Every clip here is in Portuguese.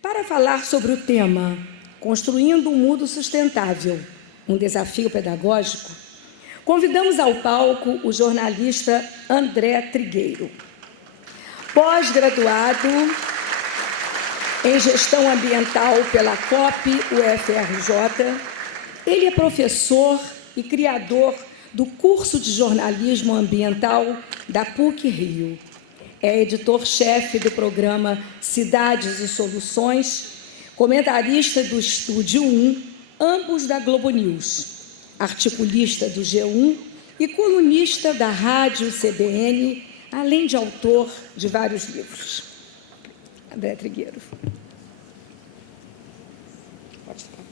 Para falar sobre o tema Construindo um Mundo Sustentável, um desafio pedagógico, convidamos ao palco o jornalista André Trigueiro. Pós-graduado em Gestão Ambiental pela COP UFRJ, ele é professor e criador do curso de jornalismo ambiental da PUC-Rio. É editor-chefe do programa Cidades e Soluções, comentarista do Estúdio 1, ambos da Globo News, articulista do G1 e colunista da Rádio CBN, além de autor de vários livros. André Trigueiro. Pode falar.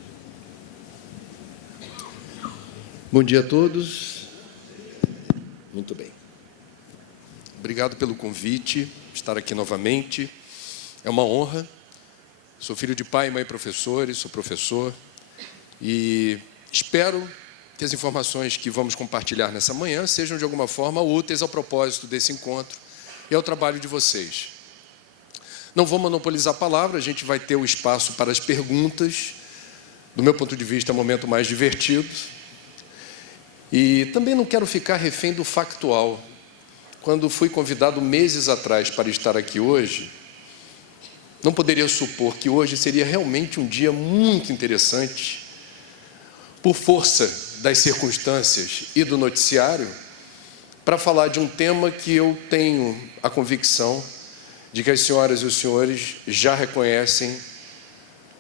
Bom dia a todos. Muito bem. Obrigado pelo convite, estar aqui novamente. É uma honra. Sou filho de pai e mãe professores, sou professor e espero que as informações que vamos compartilhar nessa manhã sejam de alguma forma úteis ao propósito desse encontro e ao trabalho de vocês. Não vou monopolizar a palavra, a gente vai ter o espaço para as perguntas. Do meu ponto de vista, é o momento mais divertido. E também não quero ficar refém do factual. Quando fui convidado meses atrás para estar aqui hoje, não poderia supor que hoje seria realmente um dia muito interessante, por força das circunstâncias e do noticiário, para falar de um tema que eu tenho a convicção de que as senhoras e os senhores já reconhecem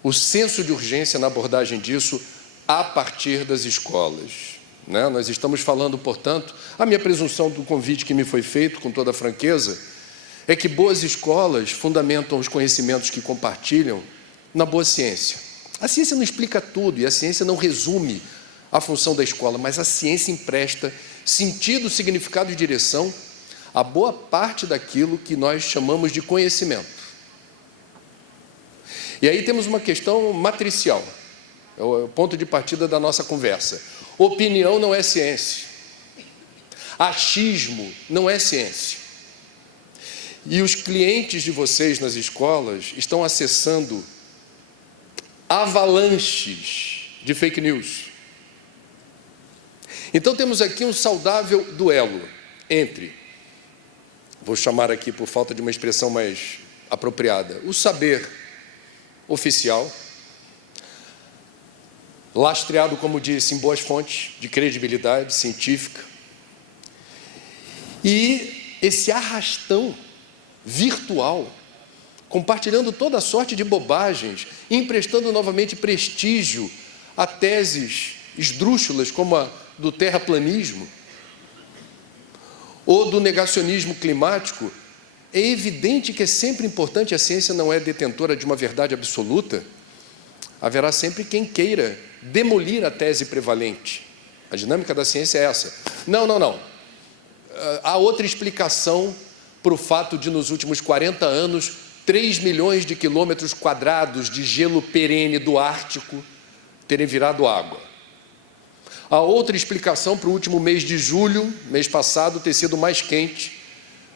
o senso de urgência na abordagem disso a partir das escolas. Nós estamos falando, portanto, a minha presunção do convite que me foi feito, com toda a franqueza, é que boas escolas fundamentam os conhecimentos que compartilham na boa ciência. A ciência não explica tudo e a ciência não resume a função da escola, mas a ciência empresta sentido, significado e direção a boa parte daquilo que nós chamamos de conhecimento. E aí temos uma questão matricial, é o ponto de partida da nossa conversa. Opinião não é ciência. Achismo não é ciência. E os clientes de vocês nas escolas estão acessando avalanches de fake news. Então temos aqui um saudável duelo entre, vou chamar aqui por falta de uma expressão mais apropriada, o saber oficial, lastreado, como disse, em boas fontes de credibilidade científica, e esse arrastão virtual, compartilhando toda sorte de bobagens, e emprestando novamente prestígio a teses esdrúxulas como a do terraplanismo ou do negacionismo climático. É evidente que é sempre importante, a ciência não é detentora de uma verdade absoluta, haverá sempre quem queira demolir a tese prevalente. A dinâmica da ciência é essa. Não. Há outra explicação para o fato de, nos últimos 40 anos, 3 milhões de quilômetros quadrados de gelo perene do Ártico terem virado água. Há outra explicação para o último mês de julho, mês passado, ter sido o mais quente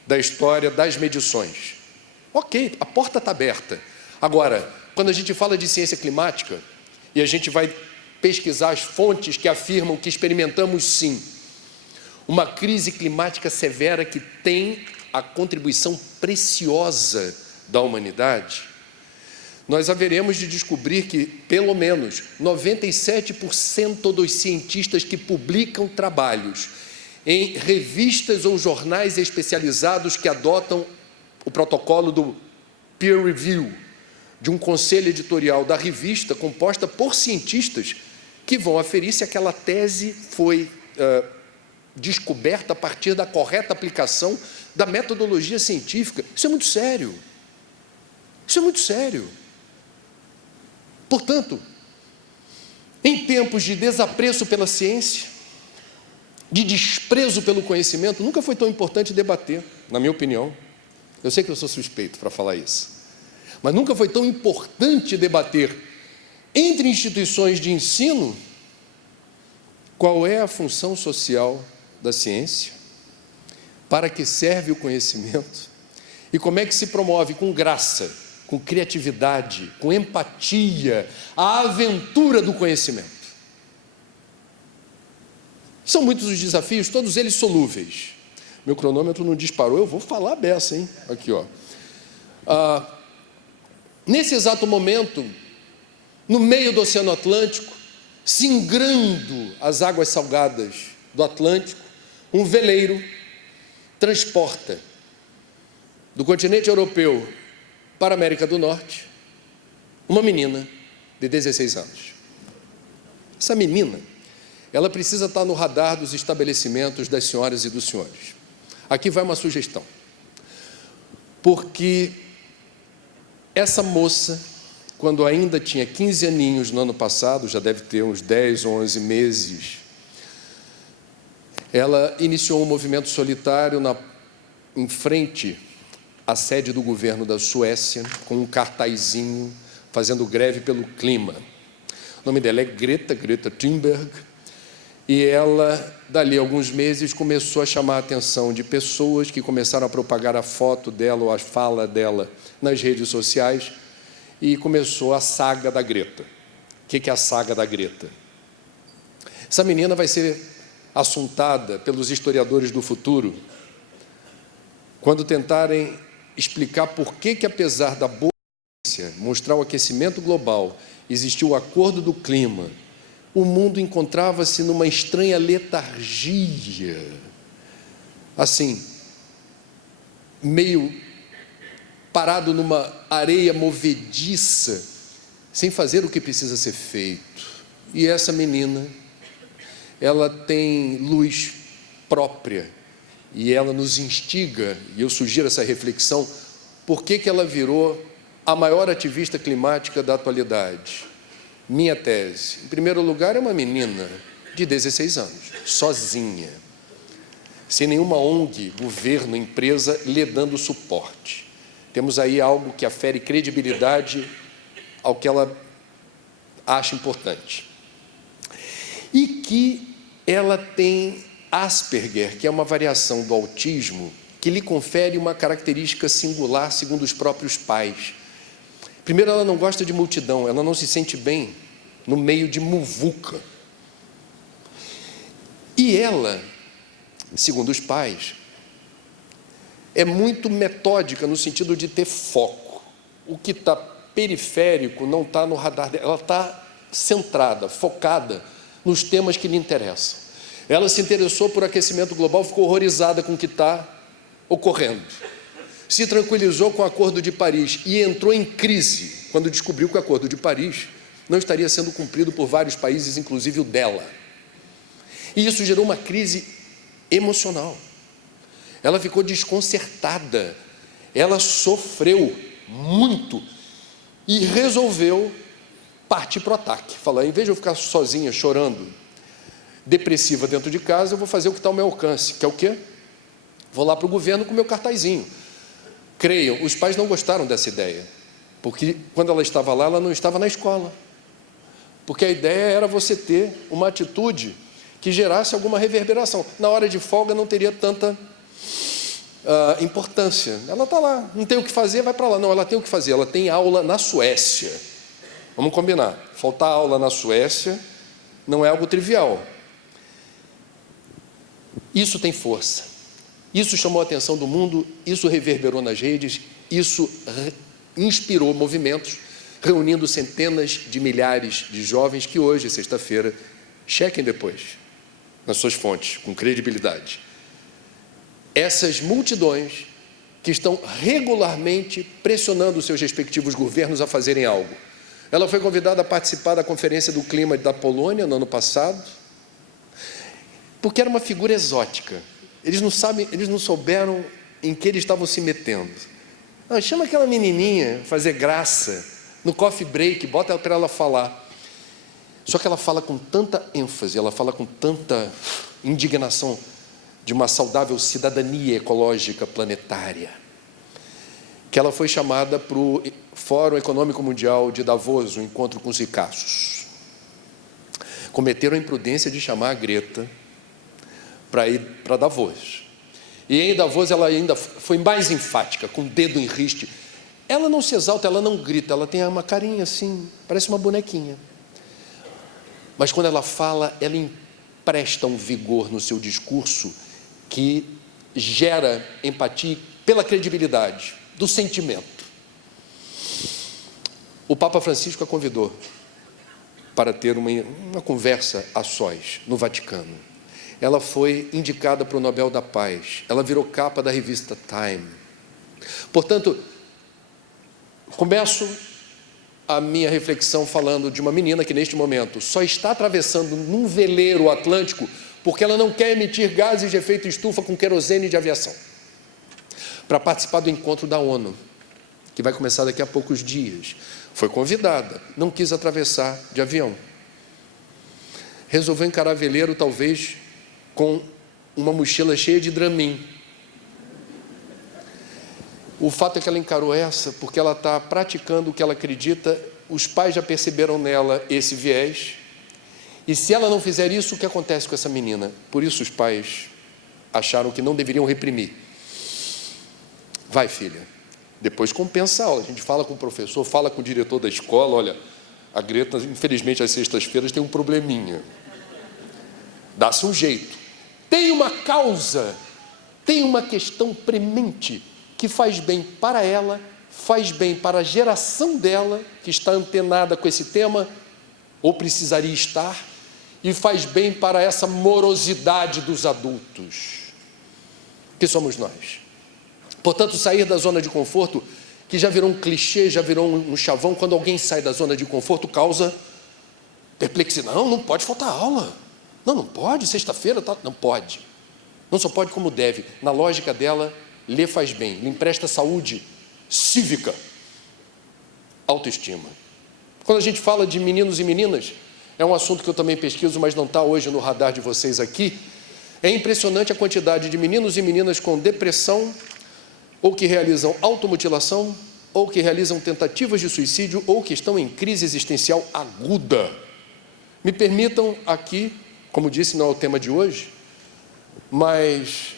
da história das medições. Ok, a porta está aberta. Agora, quando a gente fala de ciência climática, e a gente vai pesquisar as fontes que afirmam que experimentamos, sim, uma crise climática severa que tem a contribuição preciosa da humanidade, nós haveremos de descobrir que, pelo menos, 97% dos cientistas que publicam trabalhos em revistas ou jornais especializados que adotam o protocolo do peer review, de um conselho editorial da revista composta por cientistas que vão aferir se aquela tese foi descoberta a partir da correta aplicação da metodologia científica. Isso é muito sério. Isso é muito sério. Portanto, em tempos de desapreço pela ciência, de desprezo pelo conhecimento, nunca foi tão importante debater, na minha opinião. Eu sei que eu sou suspeito para falar isso, mas nunca foi tão importante debater entre instituições de ensino qual é a função social da ciência, para que serve o conhecimento e como é que se promove com graça, com criatividade, com empatia, a aventura do conhecimento. São muitos os desafios, todos eles solúveis. Meu cronômetro não disparou, eu vou falar a beça, hein? Aqui, ó. Nesse exato momento, no meio do Oceano Atlântico, singrando as águas salgadas do Atlântico, um veleiro transporta do continente europeu para a América do Norte uma menina de 16 anos. Essa menina, ela precisa estar no radar dos estabelecimentos das senhoras e dos senhores. Aqui vai uma sugestão. Porque essa moça, quando ainda tinha 15 aninhos no ano passado, já deve ter uns 10 ou 11 meses, ela iniciou um movimento solitário em frente à sede do governo da Suécia, com um cartazinho, fazendo greve pelo clima. O nome dela é Greta Thunberg, e ela, dali a alguns meses, começou a chamar a atenção de pessoas que começaram a propagar a foto dela ou a fala dela nas redes sociais, e começou a saga da Greta. O que é a saga da Greta? Essa menina vai ser assuntada pelos historiadores do futuro quando tentarem explicar por que apesar da boa ciência mostrar o aquecimento global, existiu o acordo do clima, o mundo encontrava-se numa estranha letargia, assim, meio parado numa areia movediça, sem fazer o que precisa ser feito. E essa menina, ela tem luz própria, e ela nos instiga, e eu sugiro essa reflexão, por que ela virou a maior ativista climática da atualidade? Minha tese, em primeiro lugar, é uma menina de 16 anos, sozinha, sem nenhuma ONG, governo, empresa lhe dando suporte. Temos aí algo que afere credibilidade ao que ela acha importante. E que ela tem Asperger, que é uma variação do autismo, que lhe confere uma característica singular, segundo os próprios pais. Primeiro, ela não gosta de multidão, ela não se sente bem no meio de muvuca. E ela, segundo os pais, é muito metódica no sentido de ter foco. O que está periférico não está no radar dela, ela está centrada, focada nos temas que lhe interessam. Ela se interessou por aquecimento global, ficou horrorizada com o que está ocorrendo. Se tranquilizou com o Acordo de Paris e entrou em crise quando descobriu que o Acordo de Paris não estaria sendo cumprido por vários países, inclusive o dela. E isso gerou uma crise emocional. Ela ficou desconcertada, ela sofreu muito e resolveu partir para o ataque. Falou, em vez de eu ficar sozinha, chorando, depressiva dentro de casa, eu vou fazer o que está ao meu alcance, que é o quê? Vou lá para o governo com o meu cartazinho. Creiam, os pais não gostaram dessa ideia, porque quando ela estava lá, ela não estava na escola, porque a ideia era você ter uma atitude que gerasse alguma reverberação. Na hora de folga não teria tanta importância. Ela está lá, não tem o que fazer, vai para lá. Não, ela tem o que fazer, ela tem aula na Suécia. Vamos combinar, faltar aula na Suécia não é algo trivial. Isso tem força, isso chamou a atenção do mundo, isso reverberou nas redes, isso inspirou movimentos, reunindo centenas de milhares de jovens que hoje, sexta-feira, chequem depois nas suas fontes, com credibilidade. Essas multidões que estão regularmente pressionando os seus respectivos governos a fazerem algo. Ela foi convidada a participar da Conferência do Clima da Polônia no ano passado, porque era uma figura exótica. Eles não souberam em que eles estavam se metendo. Não, chama aquela menininha, fazer graça, no coffee break, bota para ela falar. Só que ela fala com tanta ênfase, ela fala com tanta indignação de uma saudável cidadania ecológica planetária, que ela foi chamada para o Fórum Econômico Mundial de Davos, um encontro com os ricaços. Cometeram a imprudência de chamar a Greta para ir para Davos. E em Davos ela ainda foi mais enfática, com o dedo em riste. ela não se exalta, ela não grita, ela tem uma carinha assim, parece uma bonequinha. Mas quando ela fala, ela empresta um vigor no seu discurso que gera empatia pela credibilidade do sentimento. O Papa Francisco a convidou para ter uma conversa a sós no Vaticano. Ela foi indicada para o Nobel da Paz. Ela virou capa da revista Time. Portanto, começo a minha reflexão falando de uma menina que neste momento só está atravessando num veleiro atlântico porque ela não quer emitir gases de efeito estufa com querosene de aviação, para participar do encontro da ONU, que vai começar daqui a poucos dias. Foi convidada, não quis atravessar de avião. Resolveu encarar veleiro, talvez, com uma mochila cheia de Dramin. O fato é que ela encarou essa porque ela está praticando o que ela acredita. Os pais já perceberam nela esse viés. E se ela não fizer isso, o que acontece com essa menina? Por isso os pais acharam que não deveriam reprimir. Vai, filha. Depois compensa a aula. A gente fala com o professor, fala com o diretor da escola. Olha, a Greta, infelizmente, às sextas-feiras tem um probleminha. Dá-se um jeito. Tem uma causa, tem uma questão premente que faz bem para ela, faz bem para a geração dela, que está antenada com esse tema, ou precisaria estar, e faz bem para essa morosidade dos adultos, que somos nós. Portanto, sair da zona de conforto, que já virou um clichê, já virou um chavão, quando alguém sai da zona de conforto, causa perplexidade. Não pode faltar aula. Não pode, sexta-feira, não pode. Não só pode como deve. Na lógica dela, lhe faz bem, lhe empresta saúde cívica, autoestima. Quando a gente fala de meninos e meninas, é um assunto que eu também pesquiso, mas não está hoje no radar de vocês aqui. É impressionante a quantidade de meninos e meninas com depressão, ou que realizam automutilação, ou que realizam tentativas de suicídio, ou que estão em crise existencial aguda. Me permitam aqui, como disse, não é o tema de hoje, mas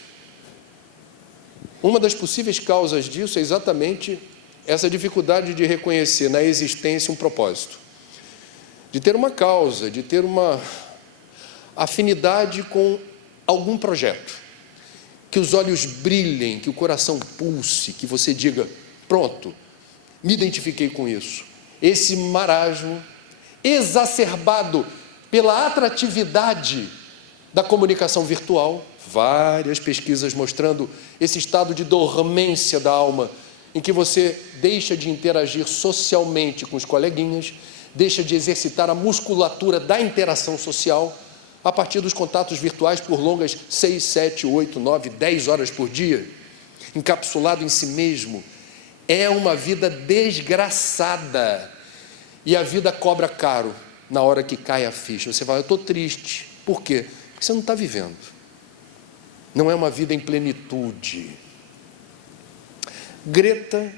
uma das possíveis causas disso é exatamente essa dificuldade de reconhecer na existência um propósito, de ter uma causa, de ter uma afinidade com algum projeto, que os olhos brilhem, que o coração pulse, que você diga, pronto, me identifiquei com isso. Esse marasmo exacerbado pela atratividade da comunicação virtual, várias pesquisas mostrando esse estado de dormência da alma, em que você deixa de interagir socialmente com os coleguinhas, deixa de exercitar a musculatura da interação social, a partir dos contatos virtuais por longas 6, 7, 8, 9, 10 horas por dia, encapsulado em si mesmo. É uma vida desgraçada, e a vida cobra caro na hora que cai a ficha. Você fala, eu estou triste. Por quê? Porque você não está vivendo. Não é uma vida em plenitude. Greta,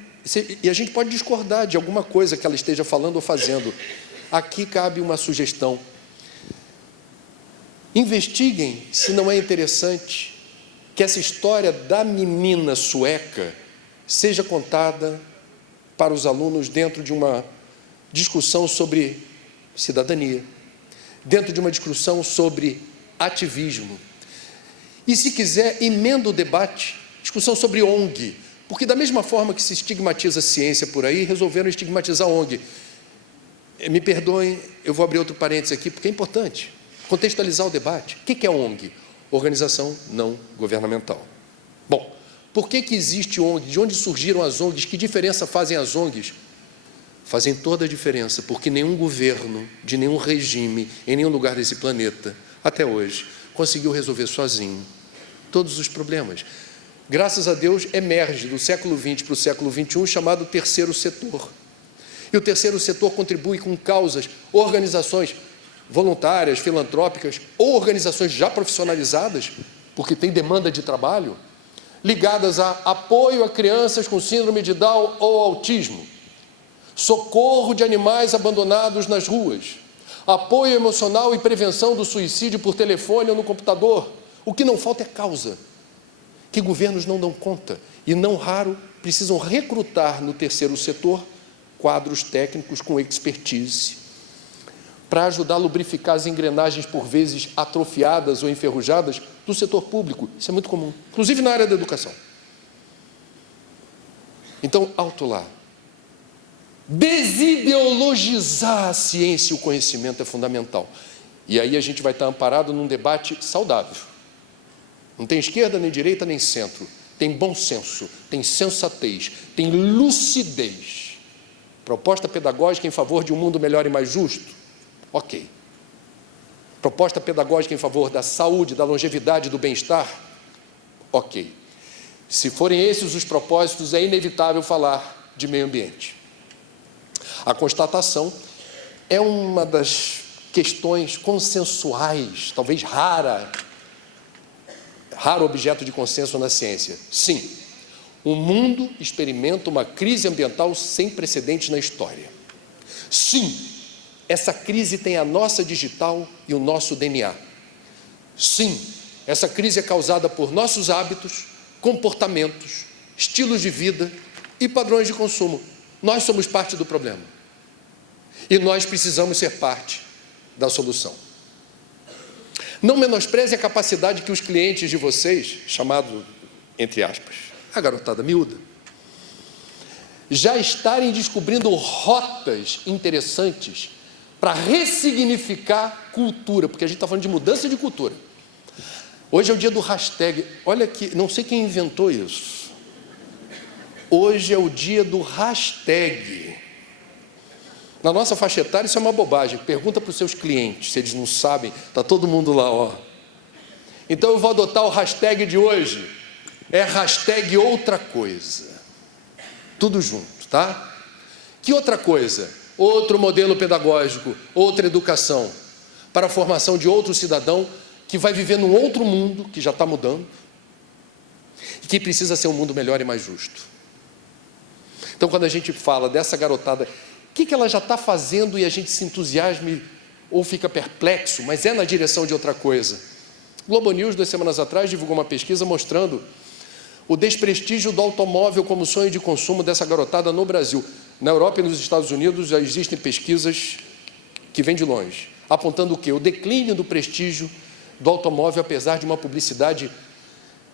e a gente pode discordar de alguma coisa que ela esteja falando ou fazendo. Aqui cabe uma sugestão. Investiguem se não é interessante que essa história da menina sueca seja contada para os alunos dentro de uma discussão sobre cidadania, dentro de uma discussão sobre ativismo. E se quiser, emenda o debate, discussão sobre ONG, porque da mesma forma que se estigmatiza a ciência por aí, resolveram estigmatizar a ONG. Me perdoem, eu vou abrir outro parênteses aqui, porque é importante contextualizar o debate. O que é ONG? Organização não governamental. Bom, por que existe ONG? De onde surgiram as ONGs? Que diferença fazem as ONGs? Fazem toda a diferença, porque nenhum governo, de nenhum regime, em nenhum lugar desse planeta, até hoje, conseguiu resolver sozinho todos os problemas. Graças a Deus, emerge do século XX para o século XXI o chamado terceiro setor. E o terceiro setor contribui com causas, organizações voluntárias, filantrópicas, ou organizações já profissionalizadas, porque tem demanda de trabalho, ligadas a apoio a crianças com síndrome de Down ou autismo, socorro de animais abandonados nas ruas, apoio emocional e prevenção do suicídio por telefone ou no computador. O que não falta é causa, que governos não dão conta, e não raro precisam recrutar no terceiro setor quadros técnicos com expertise para ajudar a lubrificar as engrenagens, por vezes atrofiadas ou enferrujadas, do setor público. Isso é muito comum, inclusive na área da educação. Então, alto lá. Desideologizar a ciência e o conhecimento é fundamental. E aí a gente vai estar amparado num debate saudável. Não tem esquerda, nem direita, nem centro. Tem bom senso, tem sensatez, tem lucidez. Proposta pedagógica em favor de um mundo melhor e mais justo? Ok. Proposta pedagógica em favor da saúde, da longevidade, do bem-estar? Ok. Se forem esses os propósitos, é inevitável falar de meio ambiente. A constatação é uma das questões consensuais, talvez raro objeto de consenso na ciência. Sim, o mundo experimenta uma crise ambiental sem precedentes na história. Sim, essa crise tem a nossa digital e o nosso DNA. Sim, essa crise é causada por nossos hábitos, comportamentos, estilos de vida e padrões de consumo. Nós somos parte do problema. E nós precisamos ser parte da solução. Não menospreze a capacidade que os clientes de vocês, chamado, entre aspas, a garotada miúda, já estarem descobrindo rotas interessantes para ressignificar cultura, porque a gente está falando de mudança de cultura. Hoje é o dia do hashtag. Olha que, não sei quem inventou isso. Hoje é o dia do hashtag. Na nossa faixa etária isso é uma bobagem. Pergunta para os seus clientes, se eles não sabem, está todo mundo lá, ó. Então eu vou adotar o hashtag de hoje. É hashtag outra coisa. Tudo junto, tá? Que outra coisa? Outro modelo pedagógico, outra educação, para a formação de outro cidadão que vai viver num outro mundo, que já está mudando, e que precisa ser um mundo melhor e mais justo. Então, quando a gente fala dessa garotada, o que ela já está fazendo e a gente se entusiasma ou fica perplexo, mas é na direção de outra coisa. O Globo News, 2 semanas atrás, divulgou uma pesquisa mostrando o desprestígio do automóvel como sonho de consumo dessa garotada no Brasil. Na Europa e nos Estados Unidos já existem pesquisas que vêm de longe, apontando o quê? O declínio do prestígio do automóvel, apesar de uma publicidade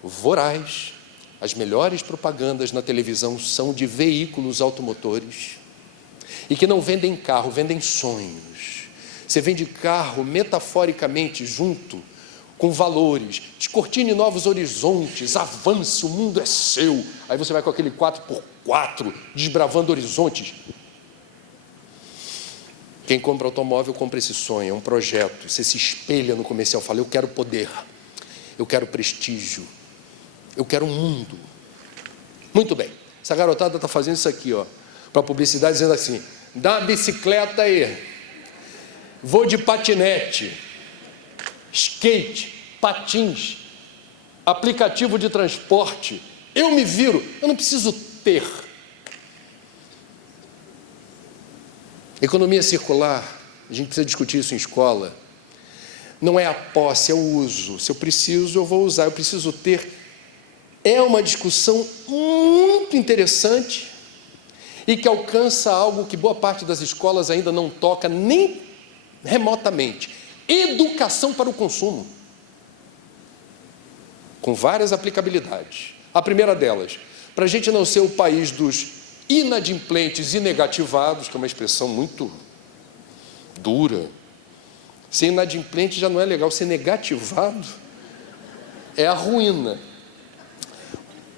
voraz. As melhores propagandas na televisão são de veículos automotores e que não vendem carro, vendem sonhos. Você vende carro metaforicamente junto com valores, descortine novos horizontes, avance, o mundo é seu. Aí você vai com aquele 4x4, desbravando horizontes. Quem compra automóvel compra esse sonho, é um projeto. Você se espelha no comercial, fala, eu quero poder, eu quero prestígio, eu quero um mundo. Muito bem, essa garotada está fazendo isso aqui, ó, para publicidade, dizendo assim, dá uma bicicleta aí, vou de patinete, skate, patins, aplicativo de transporte, eu me viro, eu não preciso ter. Economia circular, a gente precisa discutir isso em escola, não é a posse, é o uso. Se eu preciso, eu vou usar, eu preciso ter. É uma discussão muito interessante e que alcança algo que boa parte das escolas ainda não toca nem remotamente. Educação para o consumo, com várias aplicabilidades. A primeira delas, para a gente não ser o país dos inadimplentes e negativados, que é uma expressão muito dura. Ser inadimplente já não é legal, ser negativado é a ruína.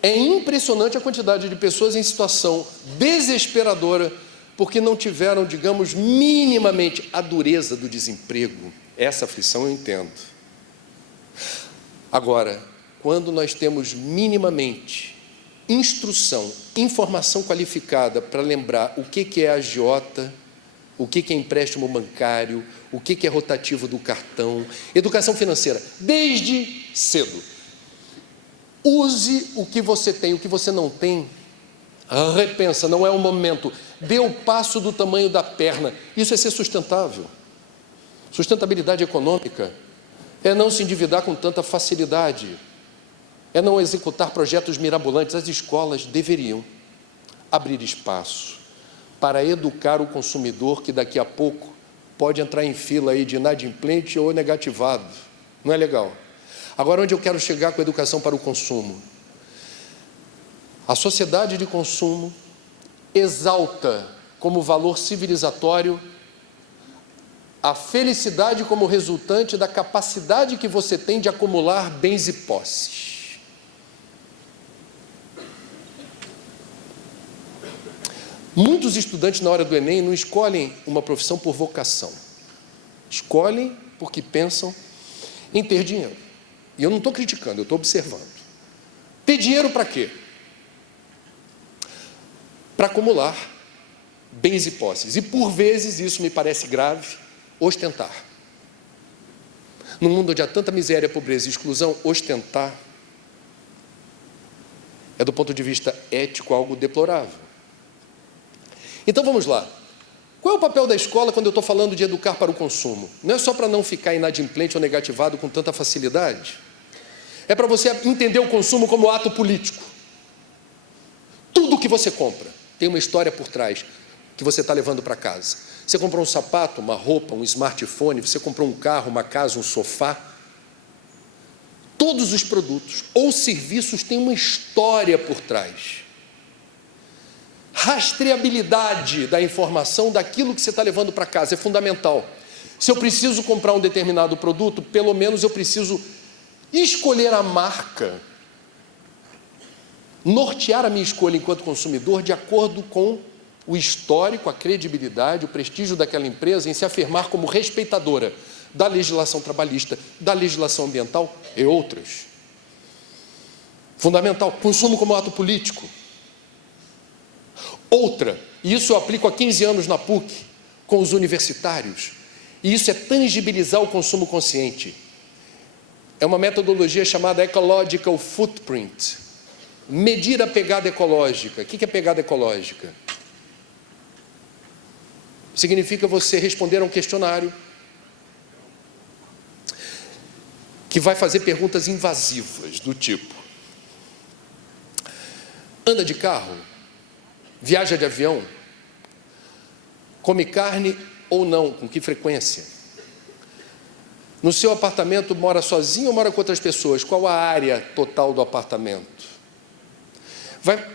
É impressionante a quantidade de pessoas em situação desesperadora porque não tiveram, digamos, minimamente a dureza do desemprego. Essa aflição eu entendo. Agora, quando nós temos minimamente instrução, informação qualificada para lembrar o que é agiota, o que é empréstimo bancário, o que é rotativo do cartão, educação financeira, desde cedo. Use o que você tem, o que você não tem, repensa, não é o momento, dê o passo do tamanho da perna, isso é ser sustentável. Sustentabilidade econômica é não se endividar com tanta facilidade, é não executar projetos mirabolantes. As escolas deveriam abrir espaço para educar o consumidor que daqui a pouco pode entrar em fila aí de inadimplente ou negativado. Não é legal. Agora, onde eu quero chegar com a educação para o consumo? A sociedade de consumo exalta como valor civilizatório a felicidade como resultante da capacidade que você tem de acumular bens e posses. Muitos estudantes, na hora do Enem, não escolhem uma profissão por vocação. Escolhem porque pensam em ter dinheiro. E eu não estou criticando, eu estou observando. Ter dinheiro para quê? Para acumular bens e posses. E, por vezes, isso me parece grave, ostentar. No mundo onde há tanta miséria, pobreza e exclusão, ostentar é, do ponto de vista ético, algo deplorável. Então, vamos lá. Qual é o papel da escola quando eu estou falando de educar para o consumo? Não é só para não ficar inadimplente ou negativado com tanta facilidade. É para você entender o consumo como ato político. Tudo que você compra tem uma história por trás que você está levando para casa. Você comprou um sapato, uma roupa, um smartphone, você comprou um carro, uma casa, um sofá. Todos os produtos ou serviços têm uma história por trás. Rastreabilidade da informação daquilo que você está levando para casa é fundamental. Se eu preciso comprar um determinado produto, pelo menos eu preciso escolher a marca, nortear a minha escolha enquanto consumidor de acordo com o histórico, a credibilidade, o prestígio daquela empresa em se afirmar como respeitadora da legislação trabalhista, da legislação ambiental e outras. Fundamental, consumo como ato político. Outra, e isso eu aplico há 15 anos na PUC, com os universitários, e isso é tangibilizar o consumo consciente. É uma metodologia chamada Ecological Footprint. Medir a pegada ecológica. O que é pegada ecológica? Significa você responder a um questionário que vai fazer perguntas invasivas do tipo: anda de carro? Viaja de avião? Come carne ou não? Com que frequência? No seu apartamento mora sozinho ou mora com outras pessoas? Qual a área total do apartamento?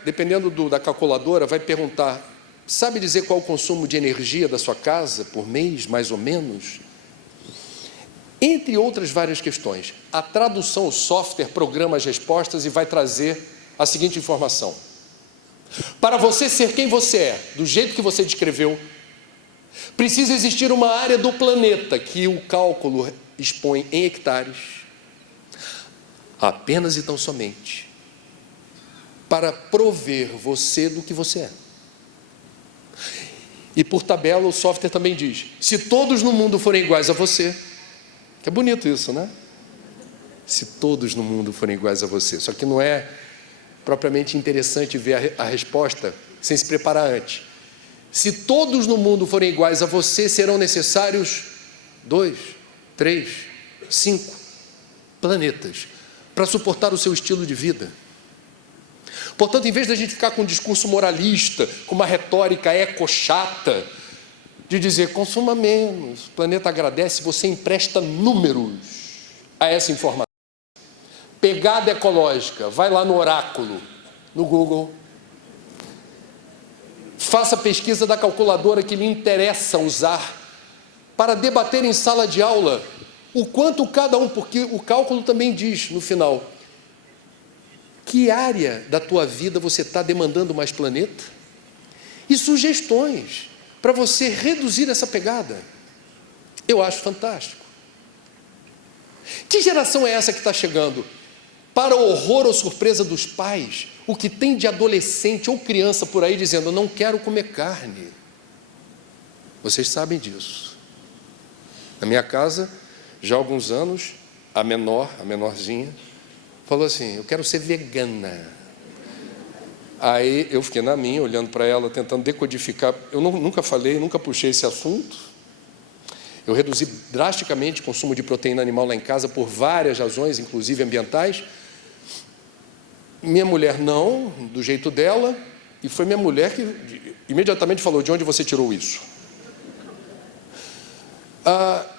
Dependendo da calculadora, vai perguntar: sabe dizer qual o consumo de energia da sua casa por mês, mais ou menos? Entre outras várias questões. A tradução, o software programa as respostas e vai trazer a seguinte informação: para você ser quem você é, do jeito que você descreveu, precisa existir uma área do planeta que o cálculo expõe em hectares, apenas e tão somente para prover você do que você é. E por tabela o software também diz: se todos no mundo forem iguais a você, que é bonito isso, né? Se todos no mundo forem iguais a você. Só que não é propriamente interessante ver a resposta sem se preparar antes. Se todos no mundo forem iguais a você, serão necessários 2, 3, 5 planetas para suportar o seu estilo de vida. Portanto, em vez de a gente ficar com um discurso moralista, com uma retórica eco-chata, de dizer consuma menos, o planeta agradece, você empresta números a essa informação. Pegada ecológica, vai lá no oráculo, no Google, faça a pesquisa da calculadora que lhe interessa usar para debater em sala de aula o quanto cada um, porque o cálculo também diz no final, que área da tua vida você está demandando mais planeta? E sugestões para você reduzir essa pegada. Eu acho fantástico. Que geração é essa que está chegando? Para o horror ou surpresa dos pais, o que tem de adolescente ou criança por aí dizendo: eu não quero comer carne. Vocês sabem disso. Na minha casa, já há alguns anos, a menorzinha, falou assim: eu quero ser vegana. Aí eu fiquei na minha, olhando para ela, tentando decodificar. Eu nunca falei, nunca puxei esse assunto. Eu reduzi drasticamente o consumo de proteína animal lá em casa por várias razões, inclusive ambientais. Minha mulher não, do jeito dela. e foi minha mulher que imediatamente falou: de onde você tirou isso?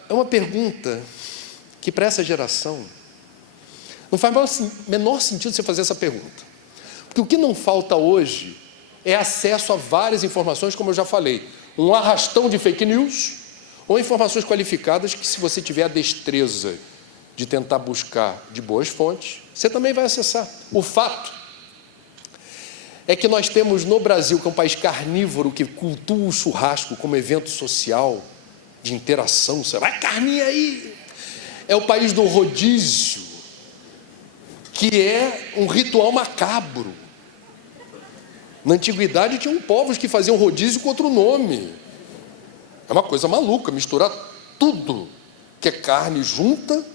É uma pergunta que para essa geração não faz o menor sentido você fazer essa pergunta. Porque o que não falta hoje é acesso a várias informações, como eu já falei, um arrastão de fake news ou informações qualificadas que, se você tiver a destreza de tentar buscar de boas fontes, você também vai acessar. O fato é que nós temos no Brasil, que é um país carnívoro, que cultua o churrasco como evento social, de interação, você vai carninha aí, é o país do rodízio, que é um ritual macabro. Na antiguidade tinham povos que faziam rodízio com outro nome. É uma coisa maluca, misturar tudo que é carne junta,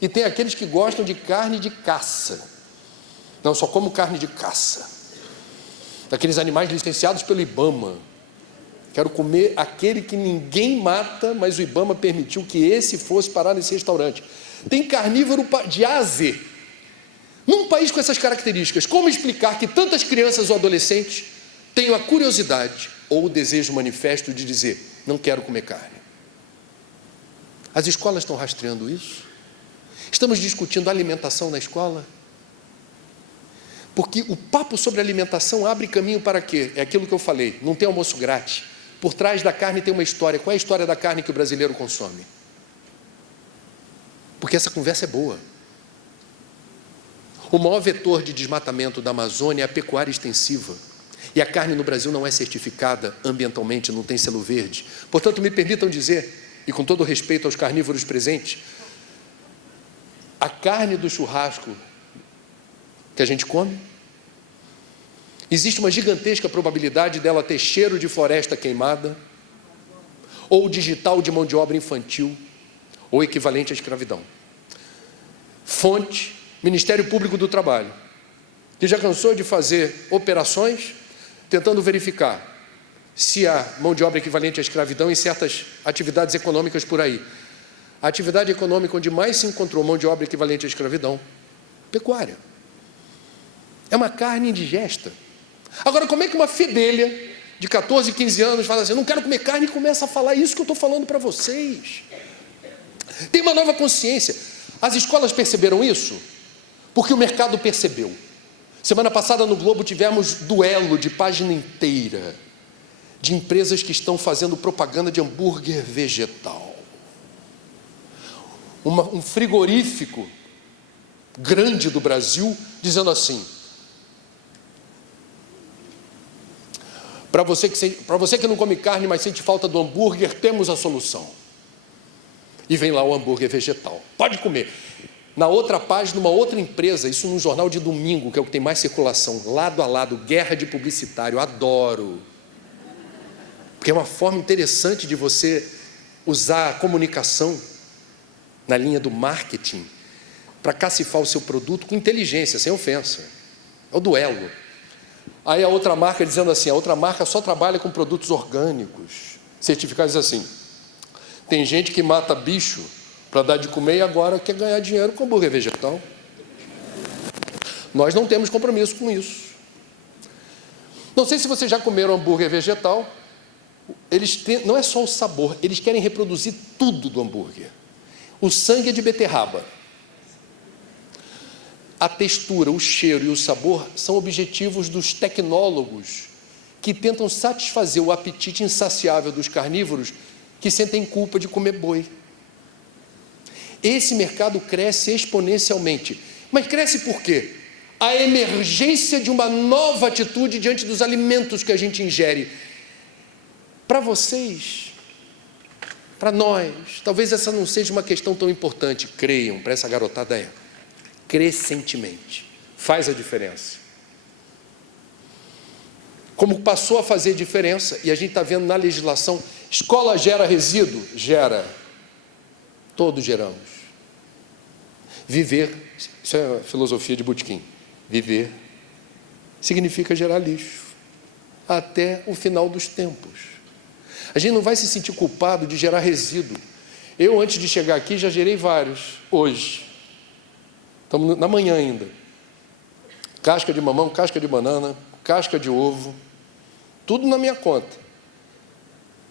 e tem aqueles que gostam de carne de caça. Não, só como carne de caça. Daqueles animais licenciados pelo IBAMA. Quero comer aquele que ninguém mata, mas o IBAMA permitiu que esse fosse parar nesse restaurante. Tem carnívoro de A a Z. Num país com essas características, como explicar que tantas crianças ou adolescentes tenham a curiosidade ou o desejo manifesto de dizer: não quero comer carne? As escolas estão rastreando isso? Estamos discutindo alimentação na escola? Porque o papo sobre alimentação abre caminho para quê? É aquilo que eu falei, não tem almoço grátis. Por trás da carne tem uma história. Qual é a história da carne que o brasileiro consome? Porque essa conversa é boa. O maior vetor de desmatamento da Amazônia é a pecuária extensiva. E a carne no Brasil não é certificada ambientalmente, não tem selo verde. Portanto, me permitam dizer, e com todo respeito aos carnívoros presentes, a carne do churrasco que a gente come, existe uma gigantesca probabilidade dela ter cheiro de floresta queimada, ou digital de mão de obra infantil, ou equivalente à escravidão. Fonte: Ministério Público do Trabalho, que já cansou de fazer operações tentando verificar se há mão de obra equivalente à escravidão em certas atividades econômicas por aí. A atividade econômica onde mais se encontrou mão de obra equivalente à escravidão: pecuária. É uma carne indigesta. Agora, como é que uma fedelha de 14, 15 anos fala assim: eu não quero comer carne, e começa a falar isso que eu estou falando para vocês? Tem uma nova consciência. As escolas perceberam isso? Porque o mercado percebeu. Semana passada no Globo tivemos duelo de página inteira de empresas que estão fazendo propaganda de hambúrguer vegetal. Um frigorífico grande do Brasil dizendo assim: para você que não come carne, mas sente falta do hambúrguer, temos a solução. E vem lá o hambúrguer vegetal. Pode comer. Na outra página, uma outra empresa, isso num jornal de domingo, que é o que tem mais circulação, lado a lado, guerra de publicitário, adoro. Porque é uma forma interessante de você usar a comunicação na linha do marketing para cacifar o seu produto com inteligência, sem ofensa. É o duelo. Aí a outra marca dizendo assim: a outra marca só trabalha com produtos orgânicos, certificados assim. Tem gente que mata bicho para dar de comer e agora quer ganhar dinheiro com hambúrguer vegetal. Nós não temos compromisso com isso. Não sei se vocês já comeram hambúrguer vegetal. Não é só o sabor, eles querem reproduzir tudo do hambúrguer. O sangue é de beterraba. A textura, o cheiro e o sabor são objetivos dos tecnólogos que tentam satisfazer o apetite insaciável dos carnívoros que sentem culpa de comer boi. Esse mercado cresce exponencialmente. Mas cresce por quê? A emergência de uma nova atitude diante dos alimentos que a gente ingere. Para vocês, para nós, talvez essa não seja uma questão tão importante. Creiam, para essa garotada é. Crescentemente. Faz a diferença. Como passou a fazer diferença, e a gente está vendo na legislação, escola gera resíduo? Gera. Todos geramos. Viver, isso é a filosofia de Botequim. Viver significa gerar lixo. Até o final dos tempos. A gente não vai se sentir culpado de gerar resíduo. Eu, antes de chegar aqui, já gerei vários. Hoje. Estamos na manhã ainda. Casca de mamão, casca de banana, casca de ovo, tudo na minha conta.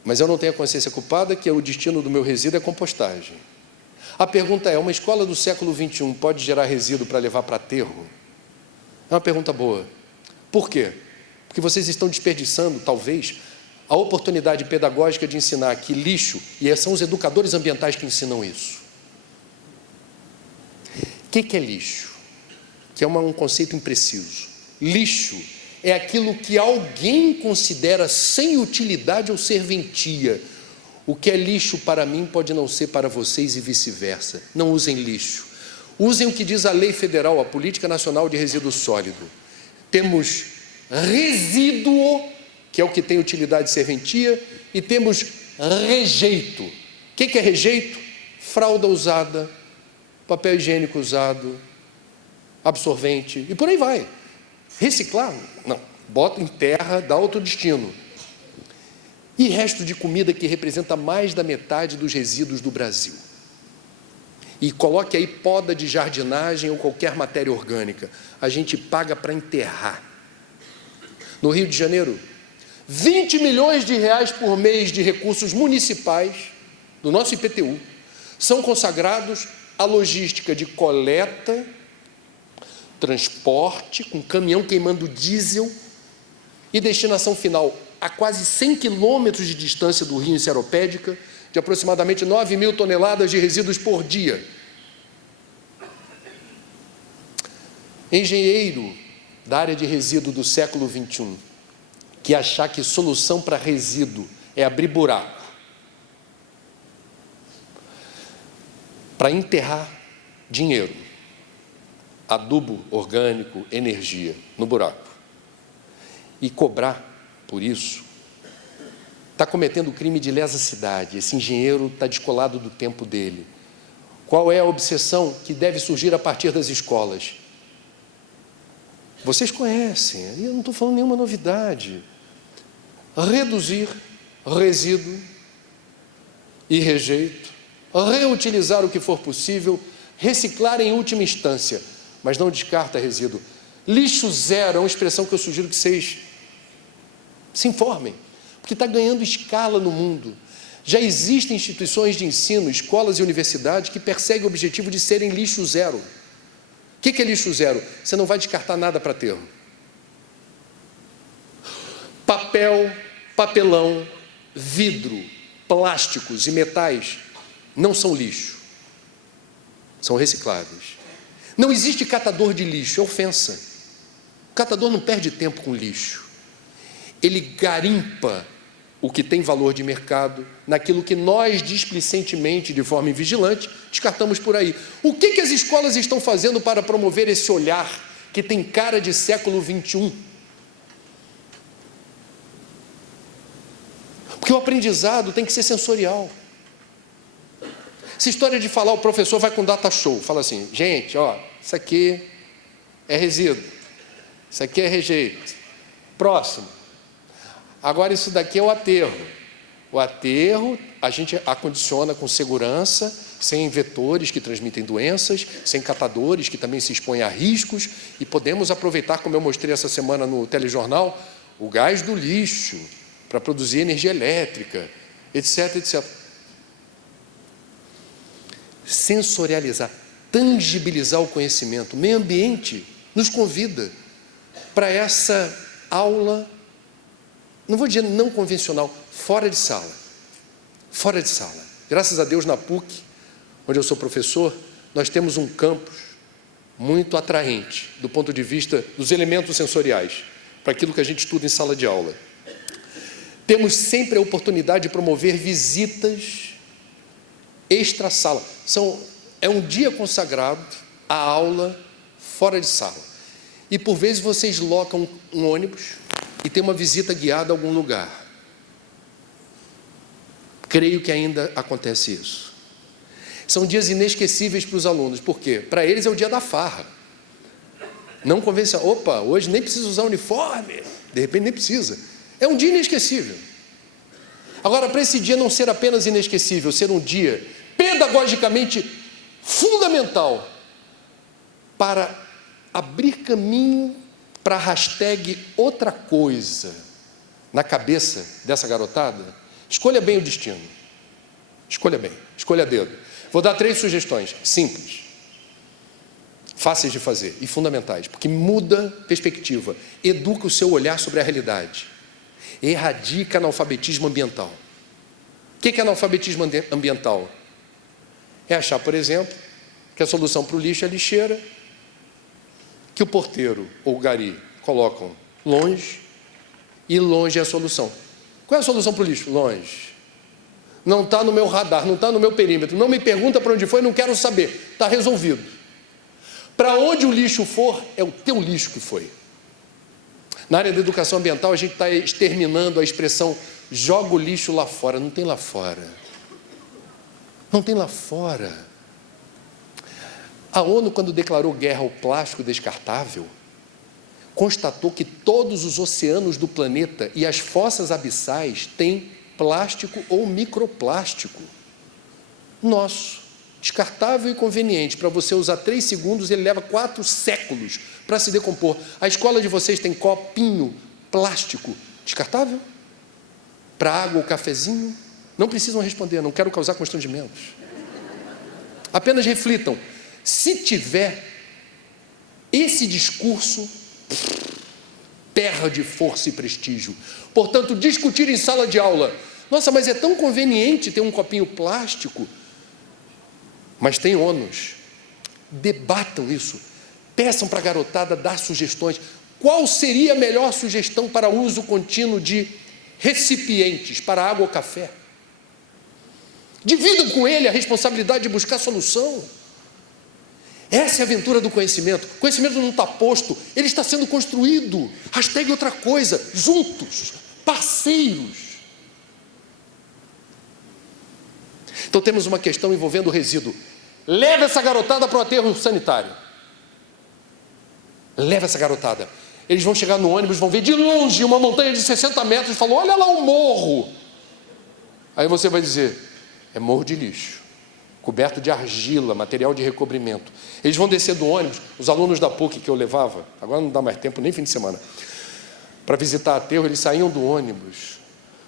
Mas eu não tenho a consciência culpada que o destino do meu resíduo é compostagem. A pergunta é, uma escola do século XXI pode gerar resíduo para levar para aterro? É uma pergunta boa. Por quê? Porque vocês estão desperdiçando, talvez, a oportunidade pedagógica de ensinar que lixo, e são os educadores ambientais que ensinam isso. O que é lixo? Que é um conceito impreciso. Lixo é aquilo que alguém considera sem utilidade ou serventia. O que é lixo para mim pode não ser para vocês e vice-versa. Não usem lixo. Usem o que diz a lei federal, a Política Nacional de Resíduo Sólido. Temos resíduo, que é o que tem utilidade e serventia, e temos rejeito. O que é rejeito? Fralda usada, papel higiênico usado, absorvente, e por aí vai. Reciclar? Não. Bota em terra, dá outro destino. E resto de comida que representa mais da metade dos resíduos do Brasil. E coloque aí poda de jardinagem ou qualquer matéria orgânica. A gente paga para enterrar. No Rio de Janeiro, 20 milhões de reais por mês de recursos municipais do nosso IPTU são consagrados à logística de coleta, transporte, com caminhão queimando diesel e destinação final a quase 100 quilômetros de distância do Rio em Seropédica, de aproximadamente 9.000 toneladas de resíduos por dia. Engenheiro da área de resíduo do século XXI, que achar que solução para resíduo é abrir buraco para enterrar dinheiro, adubo orgânico, energia, no buraco, e cobrar por isso, está cometendo o crime de lesa cidade. Esse engenheiro está descolado do tempo dele. Qual é a obsessão que deve surgir a partir das escolas? Vocês conhecem, eu não estou falando nenhuma novidade. Reduzir resíduo e rejeito, reutilizar o que for possível, reciclar em última instância, mas não descarta resíduo. Lixo zero é uma expressão que eu sugiro que vocês se informem, porque está ganhando escala no mundo. Já existem instituições de ensino, escolas e universidades que perseguem o objetivo de serem lixo zero. O que é lixo zero? Você não vai descartar nada para aterro. Papel, papelão, vidro, plásticos e metais não são lixo. São recicláveis. Não existe catador de lixo, é ofensa. O catador não perde tempo com lixo. Ele garimpa o que tem valor de mercado naquilo que nós, displicentemente, de forma invigilante, descartamos por aí. O que as escolas estão fazendo para promover esse olhar que tem cara de século XXI? Porque o aprendizado tem que ser sensorial. Essa história de falar, o professor vai com data show, fala assim, gente, ó, isso aqui é resíduo, isso aqui é rejeito, próximo. Agora isso daqui é o aterro. O aterro a gente acondiciona com segurança, sem vetores que transmitem doenças, sem catadores que também se expõem a riscos, e podemos aproveitar, como eu mostrei essa semana no telejornal, o gás do lixo para produzir energia elétrica, etc, etc. Sensorializar, tangibilizar o conhecimento. O meio ambiente nos convida para essa aula, não vou dizer não convencional, fora de sala. Fora de sala. Graças a Deus, na PUC, onde eu sou professor, nós temos um campus muito atraente, do ponto de vista dos elementos sensoriais, para aquilo que a gente estuda em sala de aula. Temos sempre a oportunidade de promover visitas extra-sala. É um dia consagrado à aula fora de sala. E, por vezes, vocês locam um ônibus e tem uma visita guiada a algum lugar. Creio que ainda acontece isso. São dias inesquecíveis para os alunos. Por quê? Para eles é o dia da farra. Não convença, opa, hoje nem precisa usar uniforme. De repente nem precisa. É um dia inesquecível. Agora, para esse dia não ser apenas inesquecível, ser um dia pedagogicamente fundamental para abrir caminho para a hashtag outra coisa na cabeça dessa garotada, escolha bem o destino. Escolha bem, escolha a dedo. Vou dar 3 sugestões, simples, fáceis de fazer e fundamentais, porque muda perspectiva, educa o seu olhar sobre a realidade, erradica analfabetismo ambiental. O que é analfabetismo ambiental? É achar, por exemplo, que a solução para o lixo é a lixeira, que o porteiro ou o gari colocam longe, e longe é a solução. Qual é a solução para o lixo? Longe. Não está no meu radar, não está no meu perímetro, não me pergunta para onde foi, não quero saber, está resolvido. Para onde o lixo for, é o teu lixo que foi. Na área da educação ambiental, a gente está exterminando a expressão joga o lixo lá fora. Não tem lá fora. Não tem lá fora. A ONU, quando declarou guerra ao plástico descartável, constatou que todos os oceanos do planeta e as fossas abissais têm plástico ou microplástico. Nosso, descartável e conveniente, para você usar 3 segundos, ele leva 4 séculos para se decompor. A escola de vocês tem copinho plástico descartável? Para água ou cafezinho? Não precisam responder, não quero causar constrangimentos. Apenas reflitam. Se tiver, esse discurso perde força e prestígio. Portanto, discutir em sala de aula, nossa, mas é tão conveniente ter um copinho plástico, mas tem ônus. Debatam isso, peçam para a garotada dar sugestões. Qual seria a melhor sugestão para uso contínuo de recipientes para água ou café? Dividam com ele a responsabilidade de buscar solução. Essa é a aventura do conhecimento. O conhecimento não está posto, ele está sendo construído. Hashtag outra coisa, juntos, parceiros. Então temos uma questão envolvendo o resíduo. Leva essa garotada para o aterro sanitário. Leva essa garotada. Eles vão chegar no ônibus, vão ver de longe uma montanha de 60 metros e falam, olha lá o morro. Aí você vai dizer, é morro de lixo, coberto de argila, material de recobrimento. Eles vão descer do ônibus, os alunos da PUC que eu levava, agora não dá mais tempo, nem fim de semana, para visitar aterro, eles saíam do ônibus,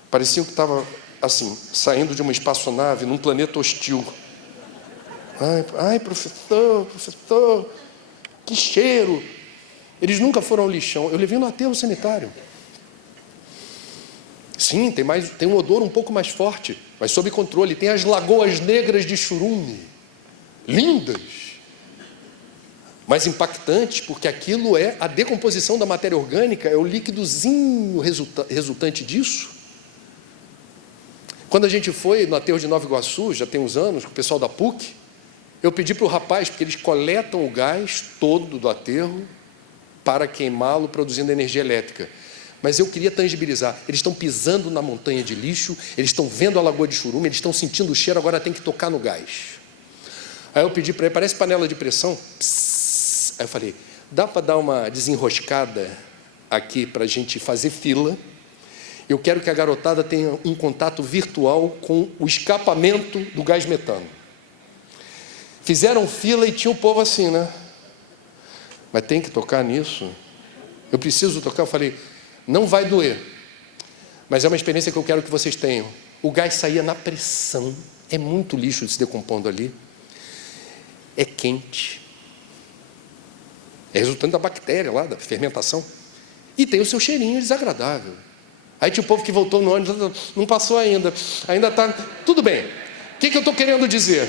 pareciam que estavam assim, saindo de uma espaçonave num planeta hostil. Ai, professor, que cheiro. Eles nunca foram ao lixão. Eu levei no aterro sanitário. Sim, tem um odor um pouco mais forte, mas sob controle. Tem as lagoas negras de churume, lindas, mas impactantes, porque aquilo é a decomposição da matéria orgânica, é o líquidozinho resultante disso. Quando a gente foi no aterro de Nova Iguaçu, já tem uns anos, com o pessoal da PUC, eu pedi para o rapaz, porque eles coletam o gás todo do aterro para queimá-lo, produzindo energia elétrica. Mas eu queria tangibilizar. Eles estão pisando na montanha de lixo, eles estão vendo a lagoa de churume, eles estão sentindo o cheiro, agora tem que tocar no gás. Aí eu pedi para ele, parece panela de pressão. Psss. Aí eu falei, dá para dar uma desenroscada aqui para a gente fazer fila? Eu quero que a garotada tenha um contato virtual com o escapamento do gás metano. Fizeram fila e tinha o povo assim, né? Mas tem que tocar nisso? Eu preciso tocar? Eu falei, não vai doer, mas é uma experiência que eu quero que vocês tenham. O gás saía na pressão, é muito lixo se decompondo ali, é quente, é resultante da bactéria lá, da fermentação, e tem o seu cheirinho desagradável. Aí tinha o povo que voltou no ônibus, não passou ainda está, tudo bem. O que eu estou querendo dizer?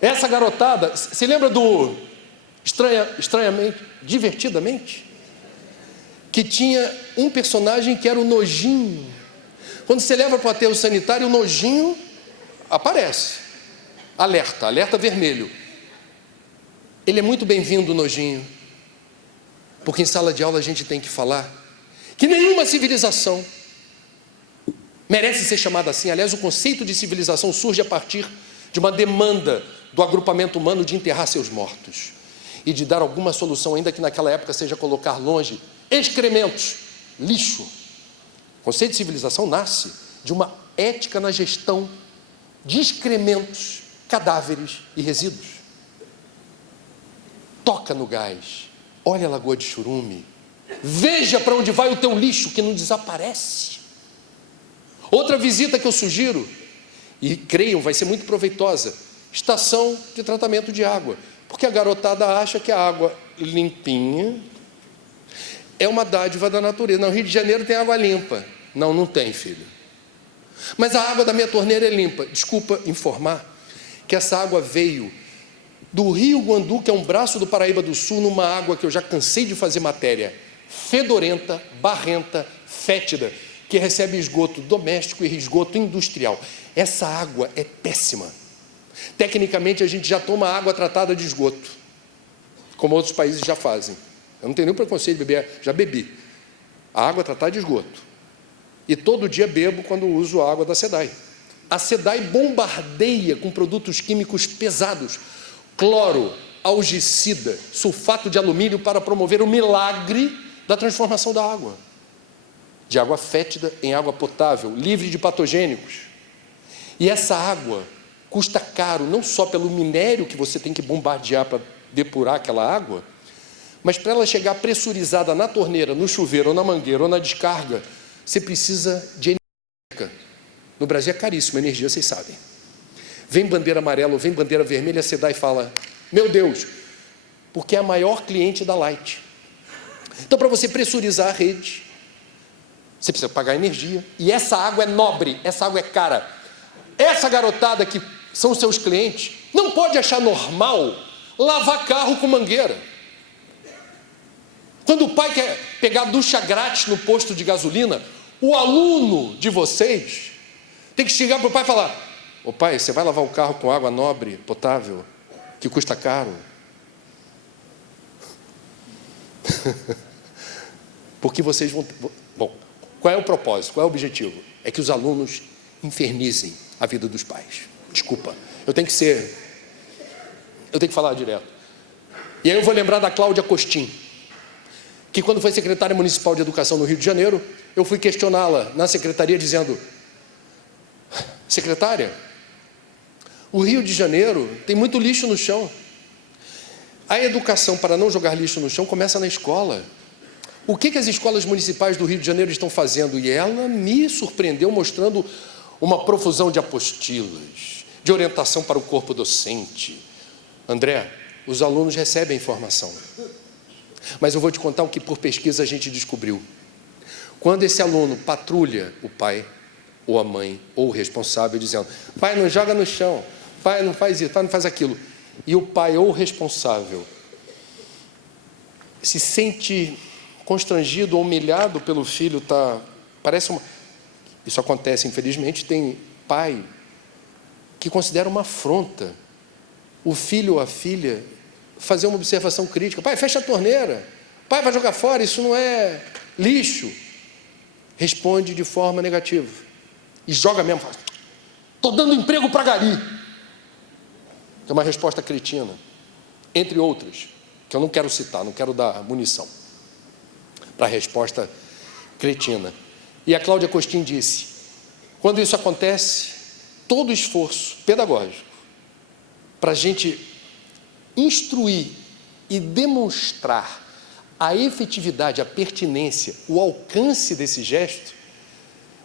Essa garotada, se lembra do estranhamente, divertidamente? Que tinha um personagem que era o nojinho. Quando você leva para o aterro sanitário, o nojinho aparece. Alerta vermelho. Ele é muito bem-vindo, o nojinho. Porque em sala de aula a gente tem que falar que nenhuma civilização merece ser chamada assim. Aliás, o conceito de civilização surge a partir de uma demanda do agrupamento humano de enterrar seus mortos e de dar alguma solução, ainda que naquela época seja colocar longe excrementos, lixo. O conceito de civilização nasce de uma ética na gestão de excrementos, cadáveres e resíduos. Toca no gás, olha a Lagoa de Churume, veja para onde vai o teu lixo que não desaparece. Outra visita que eu sugiro, e creiam, vai ser muito proveitosa, estação de tratamento de água, porque a garotada acha que a água limpinha é uma dádiva da natureza. No Rio de Janeiro tem água limpa. Não, não tem, filho. Mas a água da minha torneira é limpa. Desculpa informar que essa água veio do Rio Guandu, que é um braço do Paraíba do Sul, numa água que eu já cansei de fazer matéria, fedorenta, barrenta, fétida, que recebe esgoto doméstico e esgoto industrial. Essa água é péssima. Tecnicamente, a gente já toma água tratada de esgoto, como outros países já fazem. Eu não tenho nenhum preconceito de beber, já bebi. A água tratada de esgoto. E todo dia bebo quando uso a água da SEDAI. A SEDAI bombardeia com produtos químicos pesados, cloro, algicida, sulfato de alumínio, para promover o milagre da transformação da água, de água fétida em água potável, livre de patogênicos. E essa água custa caro, não só pelo minério que você tem que bombardear para depurar aquela água, mas para ela chegar pressurizada na torneira, no chuveiro, ou na mangueira, ou na descarga, você precisa de energia. No Brasil é caríssimo a energia, vocês sabem. Vem bandeira amarela ou vem bandeira vermelha, você dá e fala, meu Deus, porque é a maior cliente da Light. Então, para você pressurizar a rede, você precisa pagar energia, e essa água é nobre, essa água é cara. Essa garotada que são os seus clientes, não pode achar normal lavar carro com mangueira. Quando o pai quer pegar ducha grátis no posto de gasolina, o aluno de vocês tem que chegar para o pai e falar, ô pai, você vai lavar o carro com água nobre, potável, que custa caro? Porque vocês vão... Bom, qual é o propósito, qual é o objetivo? É que os alunos infernizem a vida dos pais. Desculpa, eu tenho que falar direto. E aí eu vou lembrar da Cláudia Costin, que quando foi secretária municipal de educação no Rio de Janeiro, eu fui questioná-la na secretaria dizendo, secretária, o Rio de Janeiro tem muito lixo no chão. A educação para não jogar lixo no chão começa na escola. O que as escolas municipais do Rio de Janeiro estão fazendo? E ela me surpreendeu mostrando uma profusão de apostilas, de orientação para o corpo docente. André, os alunos recebem informação. Mas eu vou te contar o que por pesquisa a gente descobriu. Quando esse aluno patrulha o pai, ou a mãe, ou o responsável, dizendo, pai, não joga no chão, pai, não faz isso, pai, não faz aquilo, e o pai ou o responsável se sente constrangido ou humilhado pelo filho, isso acontece, infelizmente, tem pai que considera uma afronta o filho ou a filha fazer uma observação crítica. Pai, fecha a torneira. Pai, vai jogar fora, isso não é lixo. Responde de forma negativa. E joga mesmo, fala, estou dando emprego para gari. É uma resposta cretina. Entre outras, que eu não quero citar, não quero dar munição para a resposta cretina. E a Cláudia Costin disse, quando isso acontece, todo esforço pedagógico para a gente instruir e demonstrar a efetividade, a pertinência, o alcance desse gesto,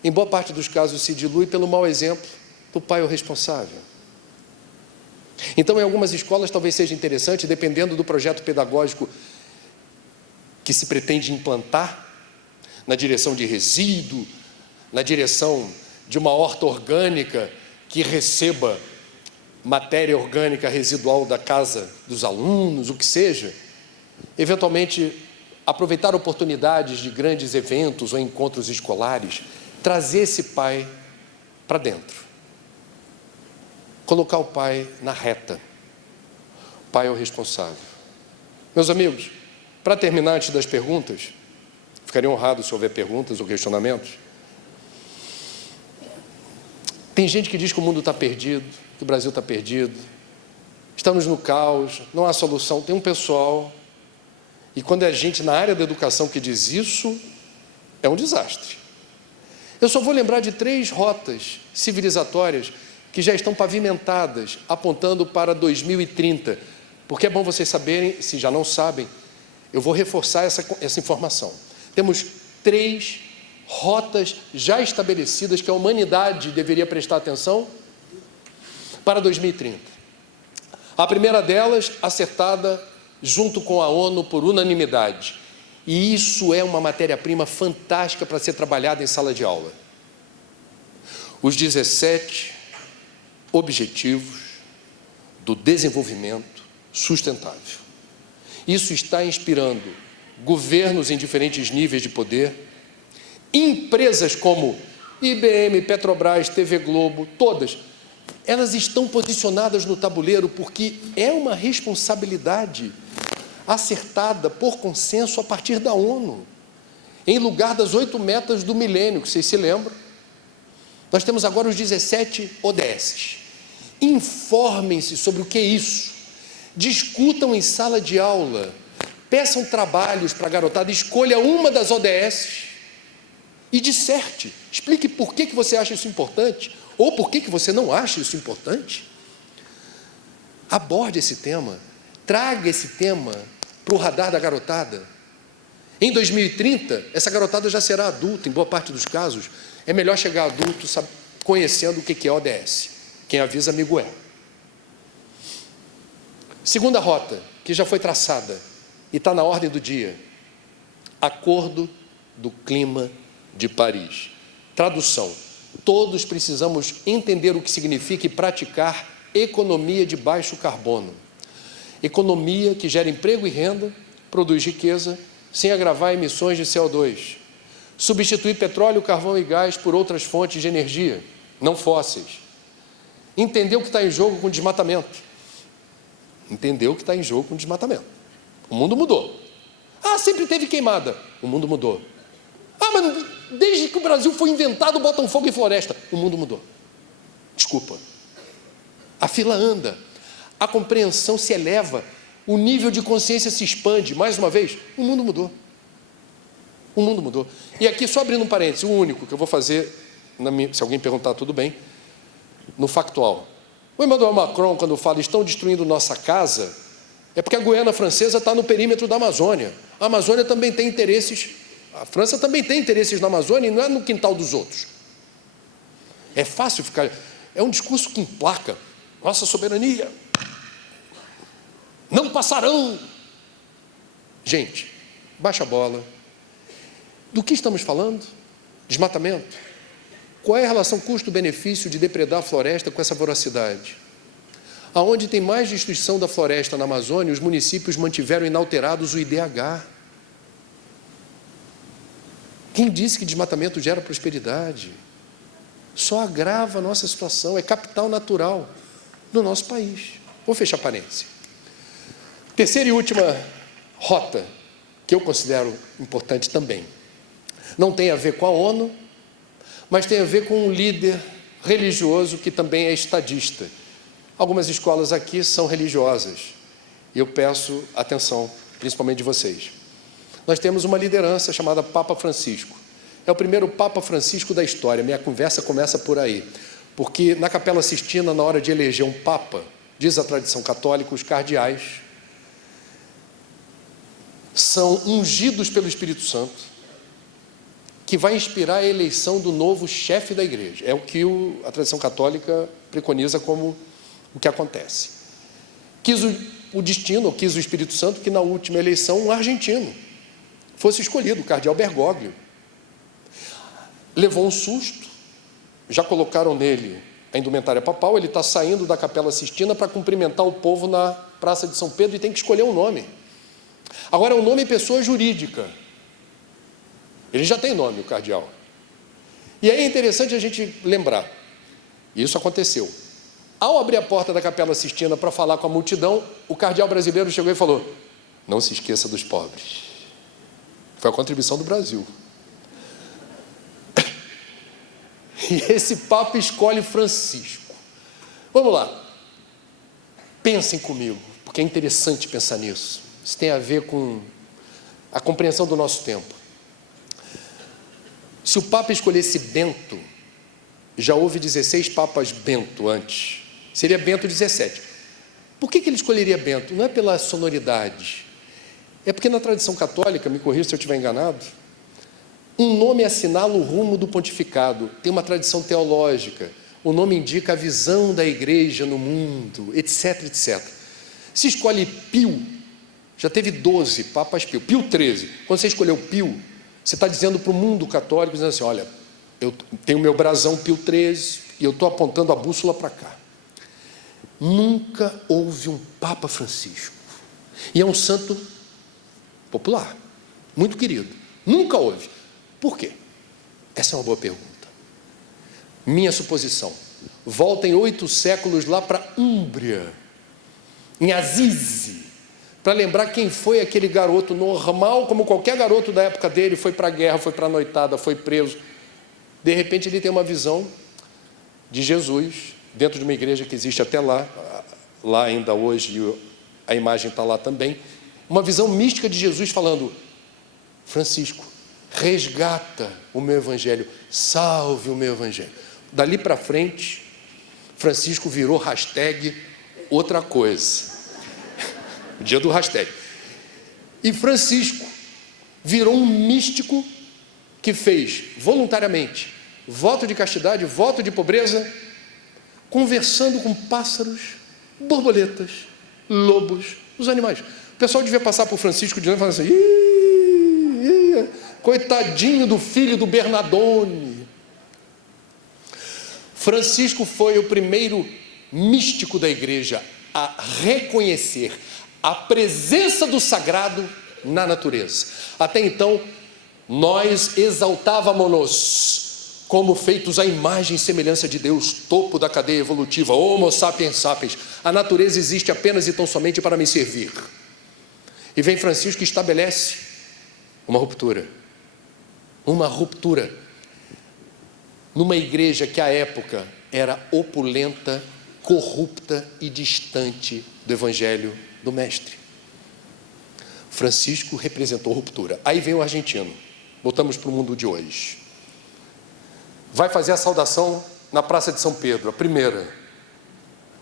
em boa parte dos casos se dilui pelo mau exemplo do pai ou responsável. Então, em algumas escolas talvez seja interessante, dependendo do projeto pedagógico que se pretende implantar, na direção de resíduo, na direção de uma horta orgânica que receba matéria orgânica residual da casa dos alunos, o que seja, eventualmente aproveitar oportunidades de grandes eventos ou encontros escolares, trazer esse pai para dentro, colocar o pai na reta. O pai é o responsável. Meus amigos, para terminar, antes das perguntas, ficaria honrado se houver perguntas ou questionamentos. Tem gente que diz que o mundo está perdido, que o Brasil está perdido, estamos no caos, não há solução. Tem um pessoal, e quando é gente na área da educação que diz isso, é um desastre. Eu só vou lembrar de 3 rotas civilizatórias que já estão pavimentadas, apontando para 2030, porque é bom vocês saberem, se já não sabem, eu vou reforçar essa informação. Temos 3 rotas já estabelecidas que a humanidade deveria prestar atenção para 2030. A primeira delas, acertada junto com a ONU por unanimidade. E isso é uma matéria-prima fantástica para ser trabalhada em sala de aula. Os 17 Objetivos do Desenvolvimento Sustentável. Isso está inspirando governos em diferentes níveis de poder, empresas como IBM, Petrobras, TV Globo, todas, elas estão posicionadas no tabuleiro porque é uma responsabilidade acertada por consenso a partir da ONU, em lugar das 8 metas do milênio, que vocês se lembram. Nós temos agora os 17 ODS. Informem-se sobre o que é isso, discutam em sala de aula, peçam trabalhos para a garotada, escolha uma das ODS e disserte, explique por que você acha isso importante, ou por que você não acha isso importante. Aborde esse tema, traga esse tema para o radar da garotada. Em 2030, essa garotada já será adulta, em boa parte dos casos. É melhor chegar adulto conhecendo o que é ODS. Quem avisa, amigo é. Segunda rota, que já foi traçada e está na ordem do dia. Acordo do Clima de Paris. Tradução: todos precisamos entender o que significa e praticar economia de baixo carbono. Economia que gera emprego e renda, produz riqueza, sem agravar emissões de CO2. Substituir petróleo, carvão e gás por outras fontes de energia, não fósseis. Entender o que está em jogo com o desmatamento. Entender o que está em jogo com o desmatamento. O mundo mudou. Sempre teve queimada. O mundo mudou. Mas desde que o Brasil foi inventado, botam fogo em floresta. O mundo mudou. Desculpa. A fila anda. A compreensão se eleva. O nível de consciência se expande. Mais uma vez, o mundo mudou. O mundo mudou. E aqui, só abrindo um parênteses, o único que eu vou fazer, se alguém perguntar, tudo bem, no factual. O Emmanuel Macron, quando fala estão destruindo nossa casa, é porque a Guiana Francesa está no perímetro da Amazônia. A Amazônia também tem interesses, a França também tem interesses na Amazônia e não é no quintal dos outros. É fácil ficar, é um discurso que emplaca, nossa soberania, não passarão. Gente, baixa a bola. Do que estamos falando? Desmatamento. Qual é a relação custo-benefício de depredar a floresta com essa voracidade? Aonde tem mais destruição da floresta na Amazônia, os municípios mantiveram inalterados o IDH. Quem disse que desmatamento gera prosperidade? Só agrava a nossa situação, é capital natural do nosso país. Vou fechar parênteses. Terceira e última rota, que eu considero importante também. Não tem a ver com a ONU, mas tem a ver com um líder religioso que também é estadista. Algumas escolas aqui são religiosas, e eu peço atenção, principalmente de vocês. Nós temos uma liderança chamada Papa Francisco. É o primeiro Papa Francisco da história, minha conversa começa por aí, porque na Capela Sistina, na hora de eleger um Papa, diz a tradição católica, os cardeais são ungidos pelo Espírito Santo, que vai inspirar a eleição do novo chefe da igreja. É o que a tradição católica preconiza como o que acontece. Quis o destino, quis o Espírito Santo, que na última eleição um argentino fosse escolhido, o cardeal Bergoglio. Levou um susto, já colocaram nele a indumentária papal, ele está saindo da Capela Sistina para cumprimentar o povo na Praça de São Pedro e tem que escolher um nome. Agora, é um nome pessoa jurídica. Ele já tem nome, o cardeal. E aí é interessante a gente lembrar, isso aconteceu. Ao abrir a porta da Capela Sistina para falar com a multidão, o cardeal brasileiro chegou e falou: não se esqueça dos pobres. Foi a contribuição do Brasil. E esse Papa escolhe Francisco. Vamos lá. Pensem comigo, porque é interessante pensar nisso. Isso tem a ver com a compreensão do nosso tempo. Se o Papa escolhesse Bento, já houve 16 Papas Bento antes, seria Bento 17. Por que ele escolheria Bento? Não é pela sonoridade, É porque na tradição católica, me corrija se eu estiver enganado, um nome assinala o rumo do pontificado. Tem uma tradição teológica. O nome indica a visão da igreja no mundo, etc, etc. Se escolhe Pio, já teve 12 papas Pio. Pio XIII. Quando você escolheu Pio, você está dizendo para o mundo católico, dizendo assim, olha, eu tenho meu brasão Pio XIII e eu estou apontando a bússola para cá. Nunca houve um Papa Francisco. E é um santo popular, muito querido. Nunca houve. Por quê? Essa é uma boa pergunta. Minha suposição. Voltem 8 séculos lá para Úmbria, em Assisi, para lembrar quem foi aquele garoto normal, como qualquer garoto da época dele, foi para a guerra, foi para a noitada, foi preso. De repente ele tem uma visão de Jesus, dentro de uma igreja que existe até lá ainda hoje, a imagem está lá também, uma visão mística de Jesus falando, Francisco, resgata o meu evangelho, salve o meu evangelho. Dali para frente, Francisco virou hashtag outra coisa. O dia do hashtag. E Francisco virou um místico que fez voluntariamente voto de castidade, voto de pobreza, conversando com pássaros, borboletas, lobos, os animais. O pessoal devia passar por Francisco de novo e falar assim, coitadinho do filho do Bernardone. Francisco foi o primeiro místico da igreja a reconhecer a presença do sagrado na natureza. Até então, nós exaltávamos-nos como feitos à imagem e semelhança de Deus, topo da cadeia evolutiva, Homo sapiens sapiens. A natureza existe apenas e tão somente para me servir. E vem Francisco e estabelece uma ruptura. Uma ruptura numa igreja que à época era opulenta, corrupta e distante do evangelho do mestre. Francisco representou ruptura. Aí vem o argentino, voltamos para o mundo de hoje, vai fazer a saudação na Praça de São Pedro, a primeira.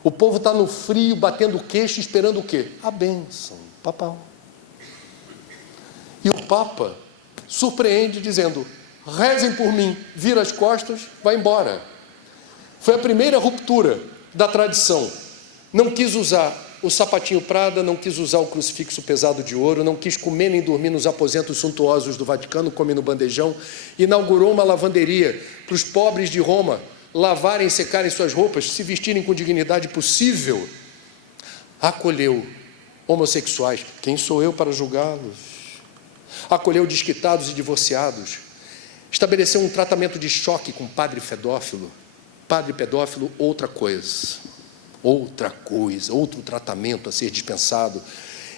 O povo está no frio, batendo o queixo, esperando o quê? A bênção papal. E o Papa surpreende dizendo, rezem por mim, vira as costas, vai embora. Foi a primeira ruptura da tradição. Não quis usar o sapatinho Prada, não quis usar o crucifixo pesado de ouro, não quis comer nem dormir nos aposentos suntuosos do Vaticano, come no bandejão, inaugurou uma lavanderia para os pobres de Roma lavarem e secarem suas roupas, se vestirem com dignidade possível. Acolheu homossexuais, quem sou eu para julgá-los? Acolheu desquitados e divorciados, estabeleceu um tratamento de choque com padre pedófilo, outra coisa, outro tratamento a ser dispensado,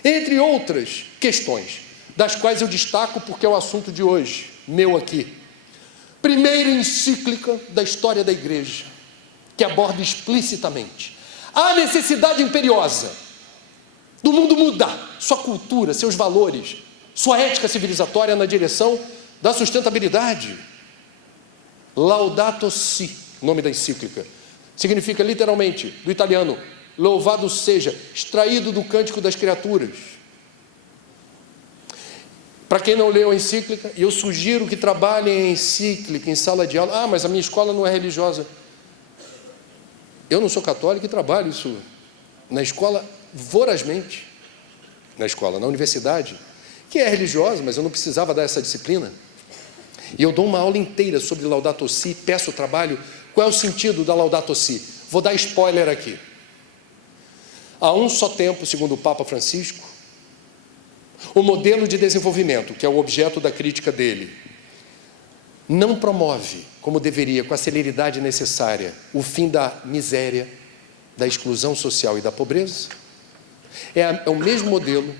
entre outras questões, das quais eu destaco porque é o assunto de hoje, meu aqui. Primeira encíclica da história da igreja, que aborda explicitamente a necessidade imperiosa do mundo mudar sua cultura, seus valores, sua ética civilizatória na direção da sustentabilidade. Laudato Si, nome da encíclica, significa literalmente, do italiano, louvado seja, extraído do Cântico das Criaturas. Para quem não leu a encíclica, e eu sugiro que trabalhem em encíclica, em sala de aula. Mas a minha escola não é religiosa. Eu não sou católico e trabalho isso na escola vorazmente. Na universidade, que é religiosa, mas eu não precisava dar essa disciplina. E eu dou uma aula inteira sobre Laudato Si, peço o trabalho. Qual é o sentido da Laudato Si? Vou dar spoiler aqui. Há um só tempo, segundo o Papa Francisco, o modelo de desenvolvimento, que é o objeto da crítica dele, não promove, como deveria, com a celeridade necessária, o fim da miséria, da exclusão social e da pobreza. É o mesmo modelo,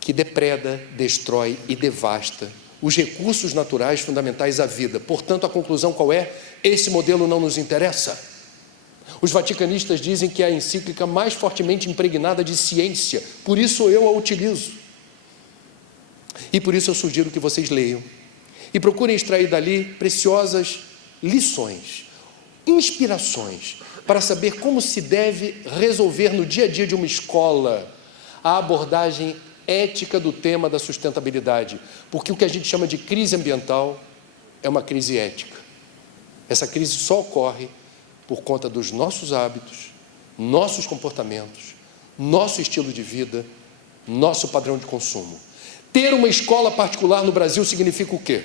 que depreda, destrói e devasta os recursos naturais fundamentais à vida. Portanto, a conclusão qual é? Esse modelo não nos interessa. Os vaticanistas dizem que é a encíclica mais fortemente impregnada de ciência, por isso eu a utilizo. E por isso eu sugiro que vocês leiam e procurem extrair dali preciosas lições, inspirações, para saber como se deve resolver no dia a dia de uma escola a abordagem ética do tema da sustentabilidade, porque o que a gente chama de crise ambiental é uma crise ética. Essa crise só ocorre por conta dos nossos hábitos, nossos comportamentos, nosso estilo de vida, nosso padrão de consumo. Ter uma escola particular no Brasil significa o quê?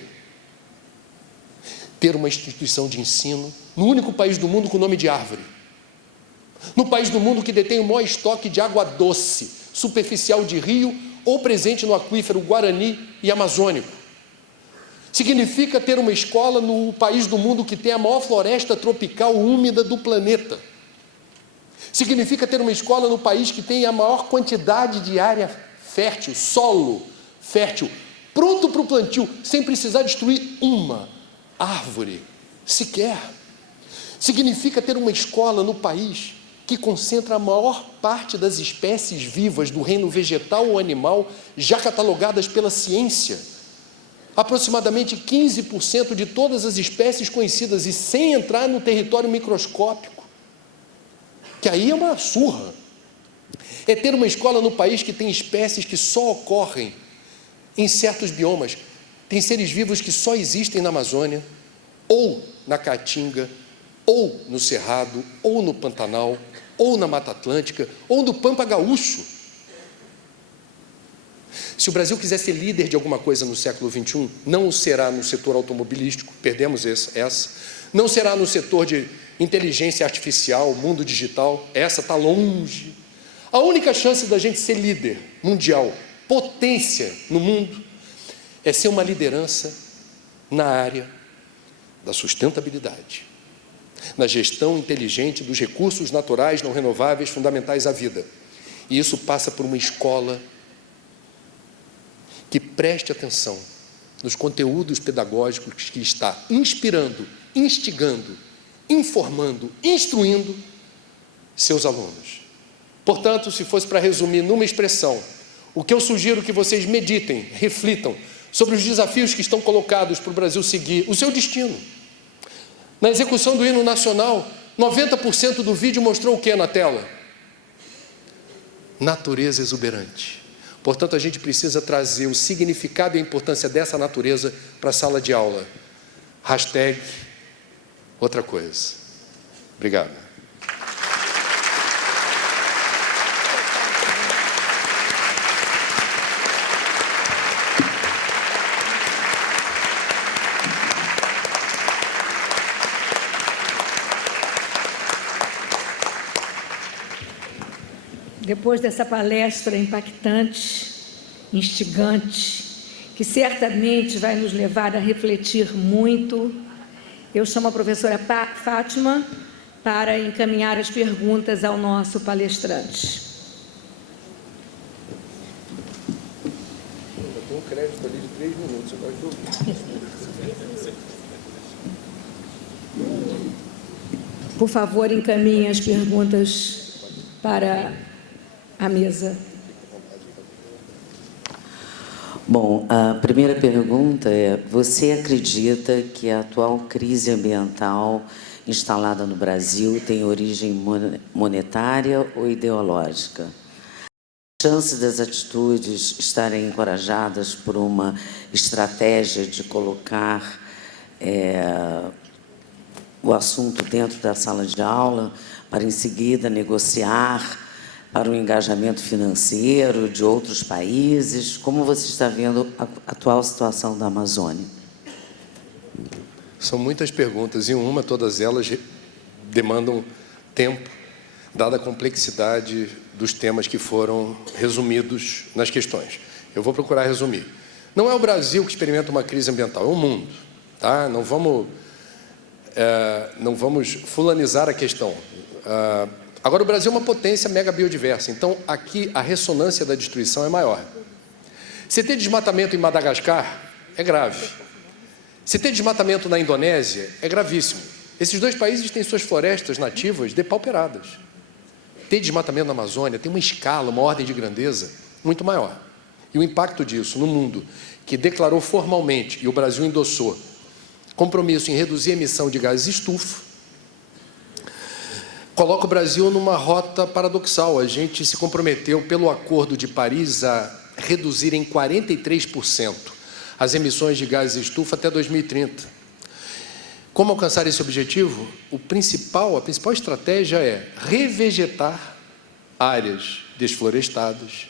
Ter uma instituição de ensino no único país do mundo com o nome de árvore. No país do mundo que detém o maior estoque de água doce, superficial de rio ou presente no aquífero Guarani e Amazônico. Significa ter uma escola no país do mundo que tem a maior floresta tropical úmida do planeta. Significa ter uma escola no país que tem a maior quantidade de área fértil, solo fértil, pronto para o plantio, sem precisar destruir uma árvore sequer. Significa ter uma escola no país que concentra a maior parte das espécies vivas do reino vegetal ou animal já catalogadas pela ciência. Aproximadamente 15% de todas as espécies conhecidas, e sem entrar no território microscópico, que aí é uma surra. É ter uma escola no país que tem espécies que só ocorrem em certos biomas, tem seres vivos que só existem na Amazônia, ou na Caatinga, ou no Cerrado, ou no Pantanal, ou na Mata Atlântica, ou no Pampa Gaúcho. Se o Brasil quiser ser líder de alguma coisa no século XXI, não será no setor automobilístico, perdemos essa, não será no setor de inteligência artificial, mundo digital, essa está longe. A única chance da gente ser líder mundial, potência no mundo, é ser uma liderança na área da sustentabilidade, na gestão inteligente dos recursos naturais não renováveis fundamentais à vida. E isso passa por uma escola que preste atenção nos conteúdos pedagógicos que está inspirando, instigando, informando, instruindo seus alunos. Portanto, se fosse para resumir numa expressão, o que eu sugiro que vocês meditem, reflitam sobre os desafios que estão colocados para o Brasil seguir o seu destino. Na execução do hino nacional, 90% do vídeo mostrou o que na tela? Natureza exuberante. Portanto, a gente precisa trazer o significado e a importância dessa natureza para a sala de aula. Hashtag outra coisa. Obrigado. Depois dessa palestra impactante, instigante, que certamente vai nos levar a refletir muito, eu chamo a professora Fátima para encaminhar as perguntas ao nosso palestrante. Eu tenho um crédito ali de 3 minutos, você pode ouvir. Por favor, encaminhe as perguntas para a mesa. Bom, a primeira pergunta é: você acredita que a atual crise ambiental instalada no Brasil tem origem monetária ou ideológica? A chance das atitudes estarem encorajadas por uma estratégia de colocar o assunto dentro da sala de aula para, em seguida, negociar para o engajamento financeiro de outros países? Como você está vendo a atual situação da Amazônia? São muitas perguntas, e todas elas demandam tempo, dada a complexidade dos temas que foram resumidos nas questões. Eu vou procurar resumir. Não é o Brasil que experimenta uma crise ambiental, é o mundo. Tá? Não vamos fulanizar a questão. Agora, o Brasil é uma potência mega biodiversa, então aqui a ressonância da destruição é maior. Se ter desmatamento em Madagascar é grave. Se ter desmatamento na Indonésia é gravíssimo. Esses dois países têm suas florestas nativas depauperadas. Ter desmatamento na Amazônia tem uma escala, uma ordem de grandeza muito maior. E o impacto disso no mundo, que declarou formalmente, e o Brasil endossou, compromisso em reduzir a emissão de gases estufa, coloca o Brasil numa rota paradoxal. A gente se comprometeu pelo Acordo de Paris a reduzir em 43% as emissões de gases de estufa até 2030. Como alcançar esse objetivo? A principal estratégia é revegetar áreas desflorestadas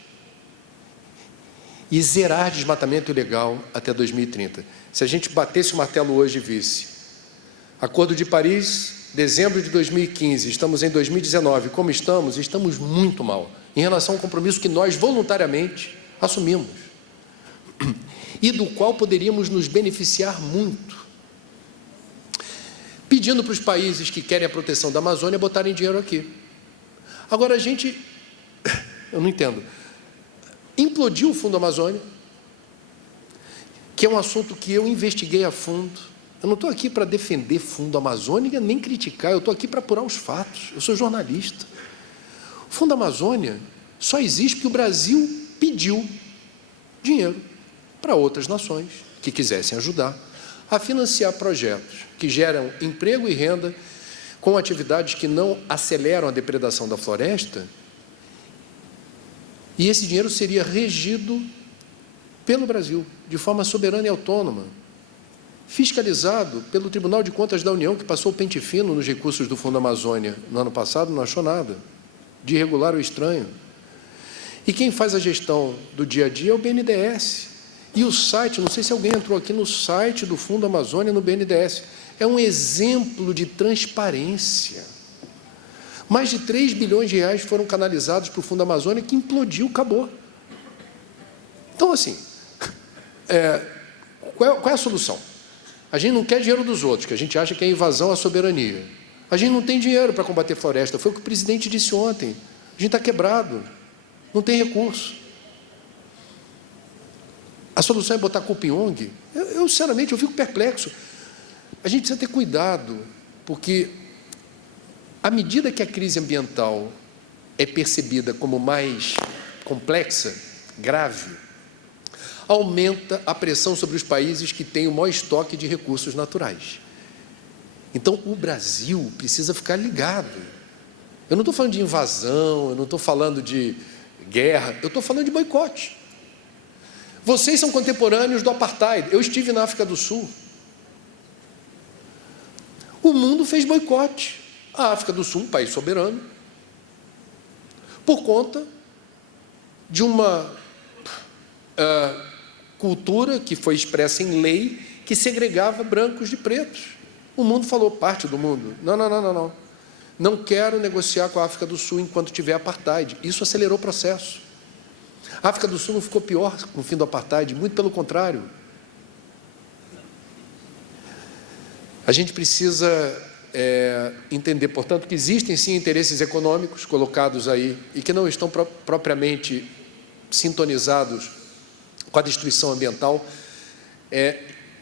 e zerar desmatamento ilegal até 2030. Se a gente batesse o martelo hoje e visse Acordo de Paris, dezembro de 2015, estamos em 2019, como estamos? Estamos muito mal em relação ao compromisso que nós voluntariamente assumimos e do qual poderíamos nos beneficiar muito, pedindo para os países que querem a proteção da Amazônia botarem dinheiro aqui. Agora, eu não entendo, implodiu o Fundo Amazônia, que é um assunto que eu investiguei a fundo. Eu não estou aqui para defender Fundo Amazônia, nem criticar, eu estou aqui para apurar os fatos. Eu sou jornalista. O Fundo Amazônia só existe porque o Brasil pediu dinheiro para outras nações que quisessem ajudar a financiar projetos que geram emprego e renda com atividades que não aceleram a depredação da floresta, e esse dinheiro seria regido pelo Brasil, de forma soberana e autônoma, fiscalizado pelo Tribunal de Contas da União, que passou o pente fino nos recursos do Fundo Amazônia no ano passado, não achou nada de irregular ou estranho. E quem faz a gestão do dia a dia é o BNDES. E o site, não sei se alguém entrou aqui no site do Fundo Amazônia, no BNDES, é um exemplo de transparência. Mais de 3 bilhões de reais foram canalizados para o Fundo Amazônia, que implodiu, acabou. Então, assim, qual é a solução? A gente não quer dinheiro dos outros, que a gente acha que é invasão à soberania. A gente não tem dinheiro para combater floresta. Foi o que o presidente disse ontem. A gente está quebrado, não tem recurso. A solução é botar culpa em ONG? Eu sinceramente, eu fico perplexo. A gente precisa ter cuidado, porque à medida que a crise ambiental é percebida como mais complexa, grave, aumenta a pressão sobre os países que têm o maior estoque de recursos naturais. Então, o Brasil precisa ficar ligado. Eu não estou falando de invasão, eu não estou falando de guerra, eu estou falando de boicote. Vocês são contemporâneos do apartheid. Eu estive na África do Sul. O mundo fez boicote. A África do Sul, um país soberano, por conta de uma cultura que foi expressa em lei que segregava brancos de pretos. O mundo falou, parte do mundo, não quero negociar com a África do Sul enquanto tiver apartheid. Isso acelerou o processo. A África do Sul não ficou pior com o fim do apartheid, muito pelo contrário. A gente precisa entender, portanto, que existem sim interesses econômicos colocados aí e que não estão propriamente sintonizados com a destruição ambiental.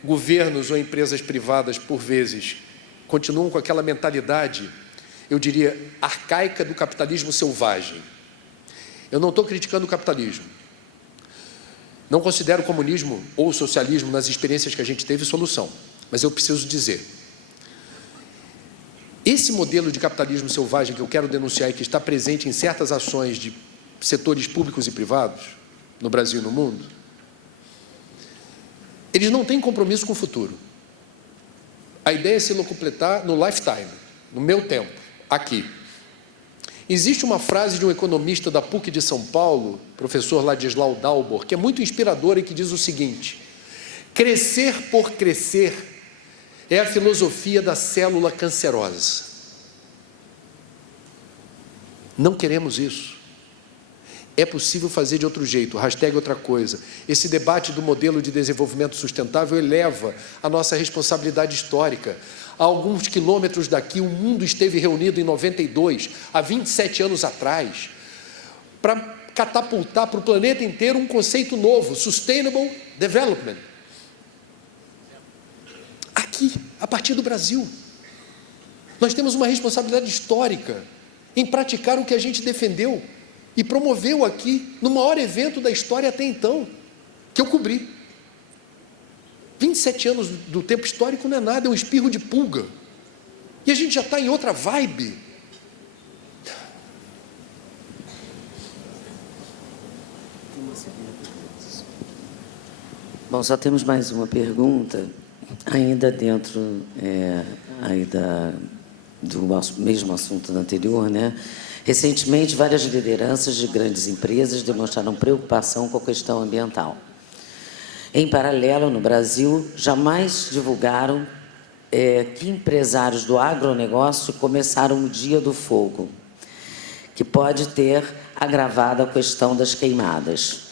Governos ou empresas privadas, por vezes, continuam com aquela mentalidade, eu diria, arcaica do capitalismo selvagem. Eu não estou criticando o capitalismo. Não considero o comunismo ou o socialismo, nas experiências que a gente teve, solução. Mas eu preciso dizer, esse modelo de capitalismo selvagem que eu quero denunciar e que está presente em certas ações de setores públicos e privados, no Brasil e no mundo, eles não têm compromisso com o futuro. A ideia é se locupletar no lifetime, no meu tempo, aqui. Existe uma frase de um economista da PUC de São Paulo, professor Ladislau Dalbor, que é muito inspiradora e que diz o seguinte: crescer por crescer é a filosofia da célula cancerosa. Não queremos isso. É possível fazer de outro jeito, hashtag outra coisa. Esse debate do modelo de desenvolvimento sustentável eleva a nossa responsabilidade histórica. Há alguns quilômetros daqui, o mundo esteve reunido em 92, há 27 anos atrás, para catapultar para o planeta inteiro um conceito novo, Sustainable Development. Aqui, a partir do Brasil. Nós temos uma responsabilidade histórica em praticar o que a gente defendeu e promoveu aqui, no maior evento da história até então, que eu cobri. 27 anos do tempo histórico não é nada, é um espirro de pulga. E a gente já está em outra vibe. Bom, só temos mais uma pergunta, ainda dentro do mesmo assunto anterior, né? Recentemente, várias lideranças de grandes empresas demonstraram preocupação com a questão ambiental. Em paralelo, no Brasil, jamais divulgaram que empresários do agronegócio começaram o Dia do Fogo, que pode ter agravado a questão das queimadas.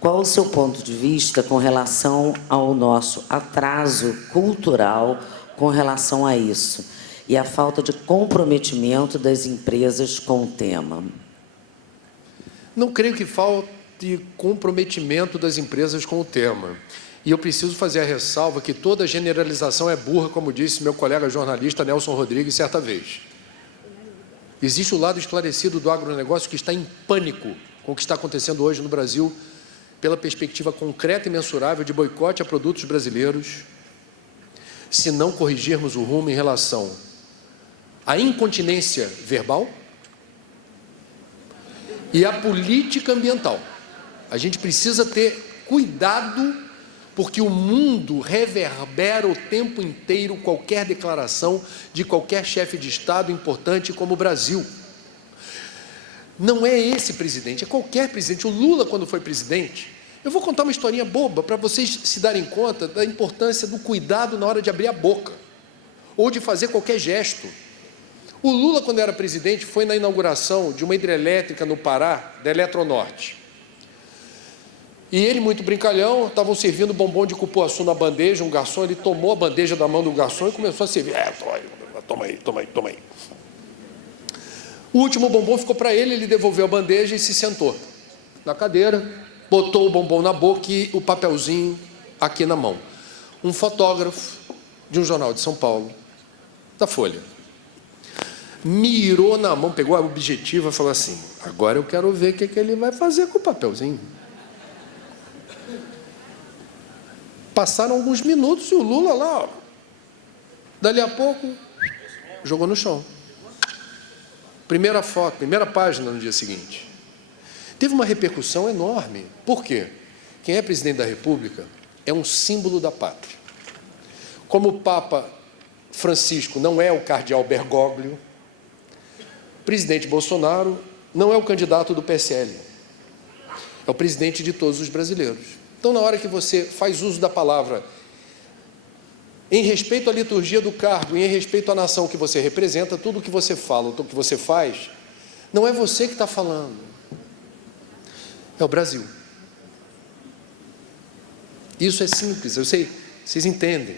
Qual o seu ponto de vista com relação ao nosso atraso cultural com relação a isso e a falta de comprometimento das empresas com o tema? Não creio que falte comprometimento das empresas com o tema. E eu preciso fazer a ressalva que toda generalização é burra, como disse meu colega jornalista Nelson Rodrigues certa vez. Existe o lado esclarecido do agronegócio que está em pânico com o que está acontecendo hoje no Brasil, pela perspectiva concreta e mensurável de boicote a produtos brasileiros, se não corrigirmos o rumo em relação à incontinência verbal e à política ambiental. A gente precisa ter cuidado, porque o mundo reverbera o tempo inteiro qualquer declaração de qualquer chefe de Estado importante como o Brasil. Não é esse presidente, é qualquer presidente. O Lula, quando foi presidente, eu vou contar uma historinha boba para vocês se darem conta da importância do cuidado na hora de abrir a boca ou de fazer qualquer gesto. O Lula, quando era presidente, foi na inauguração de uma hidrelétrica no Pará, da Eletronorte. E ele, muito brincalhão, estavam servindo bombom de cupuaçu na bandeja, um garçom, ele tomou a bandeja da mão do garçom e começou a servir. Toma aí. O último bombom ficou para ele, ele devolveu a bandeja e se sentou na cadeira, botou o bombom na boca e o papelzinho aqui na mão. Um fotógrafo de um jornal de São Paulo, da Folha, mirou na mão, pegou a objetiva e falou assim: agora eu quero ver o que ele vai fazer com o papelzinho. Passaram alguns minutos e o Lula lá, ó, dali a pouco, jogou no chão. Primeira foto, primeira página no dia seguinte. Teve uma repercussão enorme. Por quê? Quem é presidente da República é um símbolo da pátria. Como o Papa Francisco não é o cardeal Bergoglio, o presidente Bolsonaro não é o candidato do PSL, é o presidente de todos os brasileiros. Então, na hora que você faz uso da palavra em respeito à liturgia do cargo, em respeito à nação que você representa, tudo o que você fala, tudo o que você faz, não é você que está falando, é o Brasil. Isso é simples, eu sei, vocês entendem.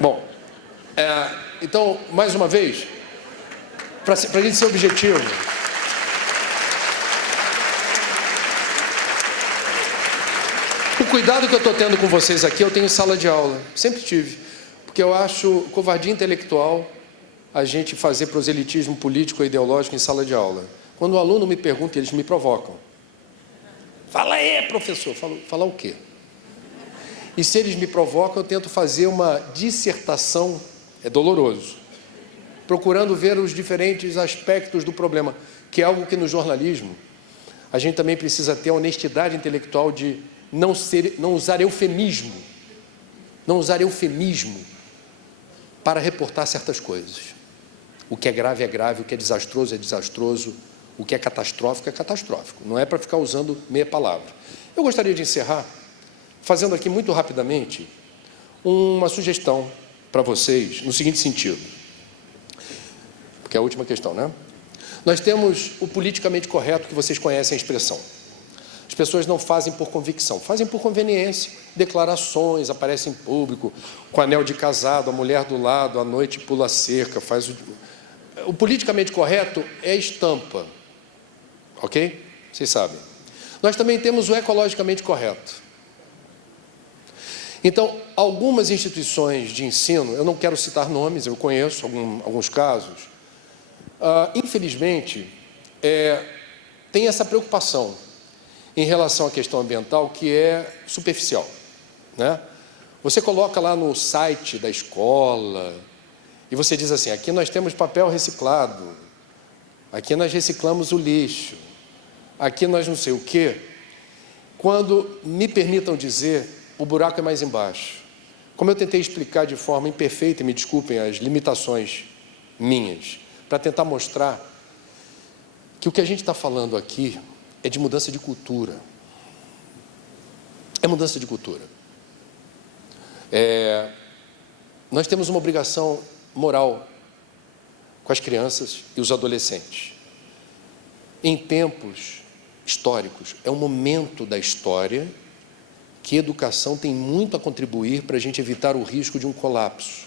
Bom, então, mais uma vez, para a gente ser objetivo, o cuidado que eu estou tendo com vocês aqui, eu tenho em sala de aula, sempre tive, porque eu acho covardia intelectual a gente fazer proselitismo político ou ideológico em sala de aula. Quando o aluno me pergunta, eles me provocam. Fala aí, professor. Falar o quê? E se eles me provocam, eu tento fazer uma dissertação, é doloroso, procurando ver os diferentes aspectos do problema, que é algo que no jornalismo a gente também precisa ter a honestidade intelectual de não usar eufemismo para reportar certas coisas. O que é grave, o que é desastroso, o que é catastrófico, não é para ficar usando meia palavra. Eu gostaria de encerrar fazendo aqui muito rapidamente uma sugestão para vocês, no seguinte sentido, porque é a última questão, né? Nós temos o politicamente correto, que vocês conhecem a expressão. As pessoas não fazem por convicção, fazem por conveniência, declarações, aparecem em público, com anel de casado, a mulher do lado, à noite pula a cerca, faz o politicamente correto é estampa, ok? Vocês sabem. Nós também temos o ecologicamente correto. Então, algumas instituições de ensino, eu não quero citar nomes, eu conheço alguns casos, infelizmente, tem essa preocupação em relação à questão ambiental, que é superficial, né? Você coloca lá no site da escola e você diz assim: aqui nós temos papel reciclado, aqui nós reciclamos o lixo, aqui nós não sei o quê. quando, me permitam dizer, o buraco é mais embaixo. Como eu tentei explicar de forma imperfeita, e me desculpem as limitações minhas, para tentar mostrar que o que a gente está falando aqui é de mudança de cultura. É mudança de cultura. Nós temos uma obrigação moral com as crianças e os adolescentes. Em tempos históricos, é um momento da história que a educação tem muito a contribuir para a gente evitar o risco de um colapso,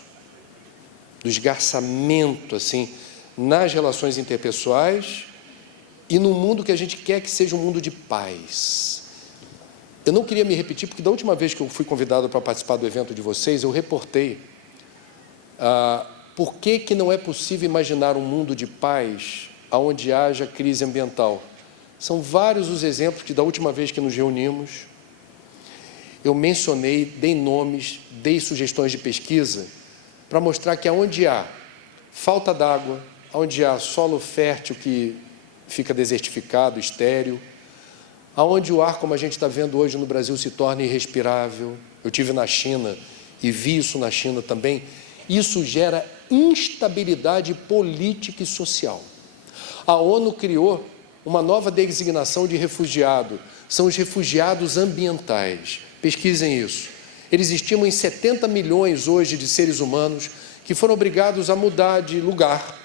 do esgarçamento, assim, nas relações interpessoais e no mundo que a gente quer que seja um mundo de paz. Eu não queria me repetir, porque da última vez que eu fui convidado para participar do evento de vocês, eu reportei por que não é possível imaginar um mundo de paz onde haja crise ambiental. São vários os exemplos que da última vez que nos reunimos, eu mencionei, dei nomes, dei sugestões de pesquisa, para mostrar que onde há falta d'água, onde há solo fértil que fica desertificado, estéril, aonde o ar, como a gente está vendo hoje no Brasil, se torna irrespirável. Eu estive na China e vi isso na China também. Isso gera instabilidade política e social. A ONU criou uma nova designação de refugiado. São os refugiados ambientais. Pesquisem isso. Eles estimam em 70 milhões hoje de seres humanos que foram obrigados a mudar de lugar,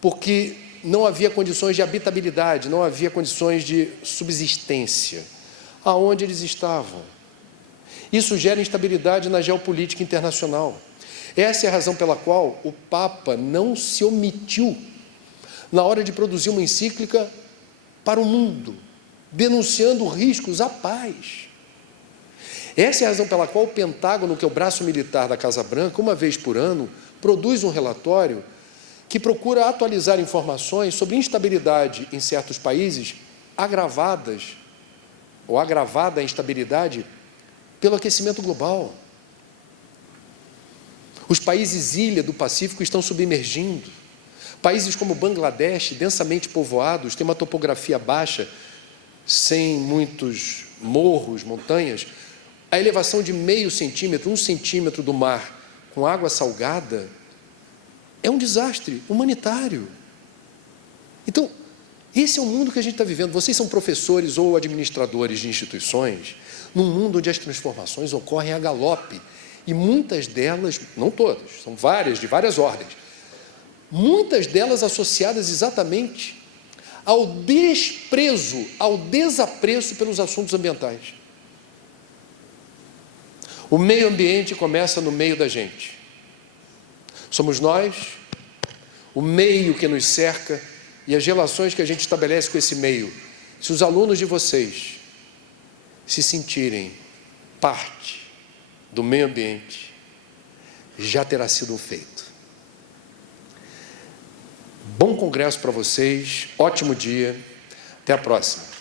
porque não havia condições de habitabilidade, não havia condições de subsistência aonde eles estavam. Isso gera instabilidade na geopolítica internacional. Essa é a razão pela qual o Papa não se omitiu na hora de produzir uma encíclica para o mundo, denunciando riscos à paz. Essa é a razão pela qual o Pentágono, que é o braço militar da Casa Branca, uma vez por ano, produz um relatório que procura atualizar informações sobre instabilidade em certos países, agravada a instabilidade pelo aquecimento global. Os países ilha do Pacífico estão submergindo. Países como Bangladesh, densamente povoados, têm uma topografia baixa, sem muitos morros, montanhas. A elevação de 0,5 centímetro, 1 centímetro do mar com água salgada é um desastre humanitário. Então, esse é o mundo que a gente está vivendo. Vocês são professores ou administradores de instituições, num mundo onde as transformações ocorrem a galope. E muitas delas, não todas, são várias, de várias ordens, muitas delas associadas exatamente ao desprezo, ao desapreço pelos assuntos ambientais. O meio ambiente começa no meio da gente. Somos nós, o meio que nos cerca e as relações que a gente estabelece com esse meio. Se os alunos de vocês se sentirem parte do meio ambiente, já terá sido um feito. Bom congresso para vocês, ótimo dia, até a próxima.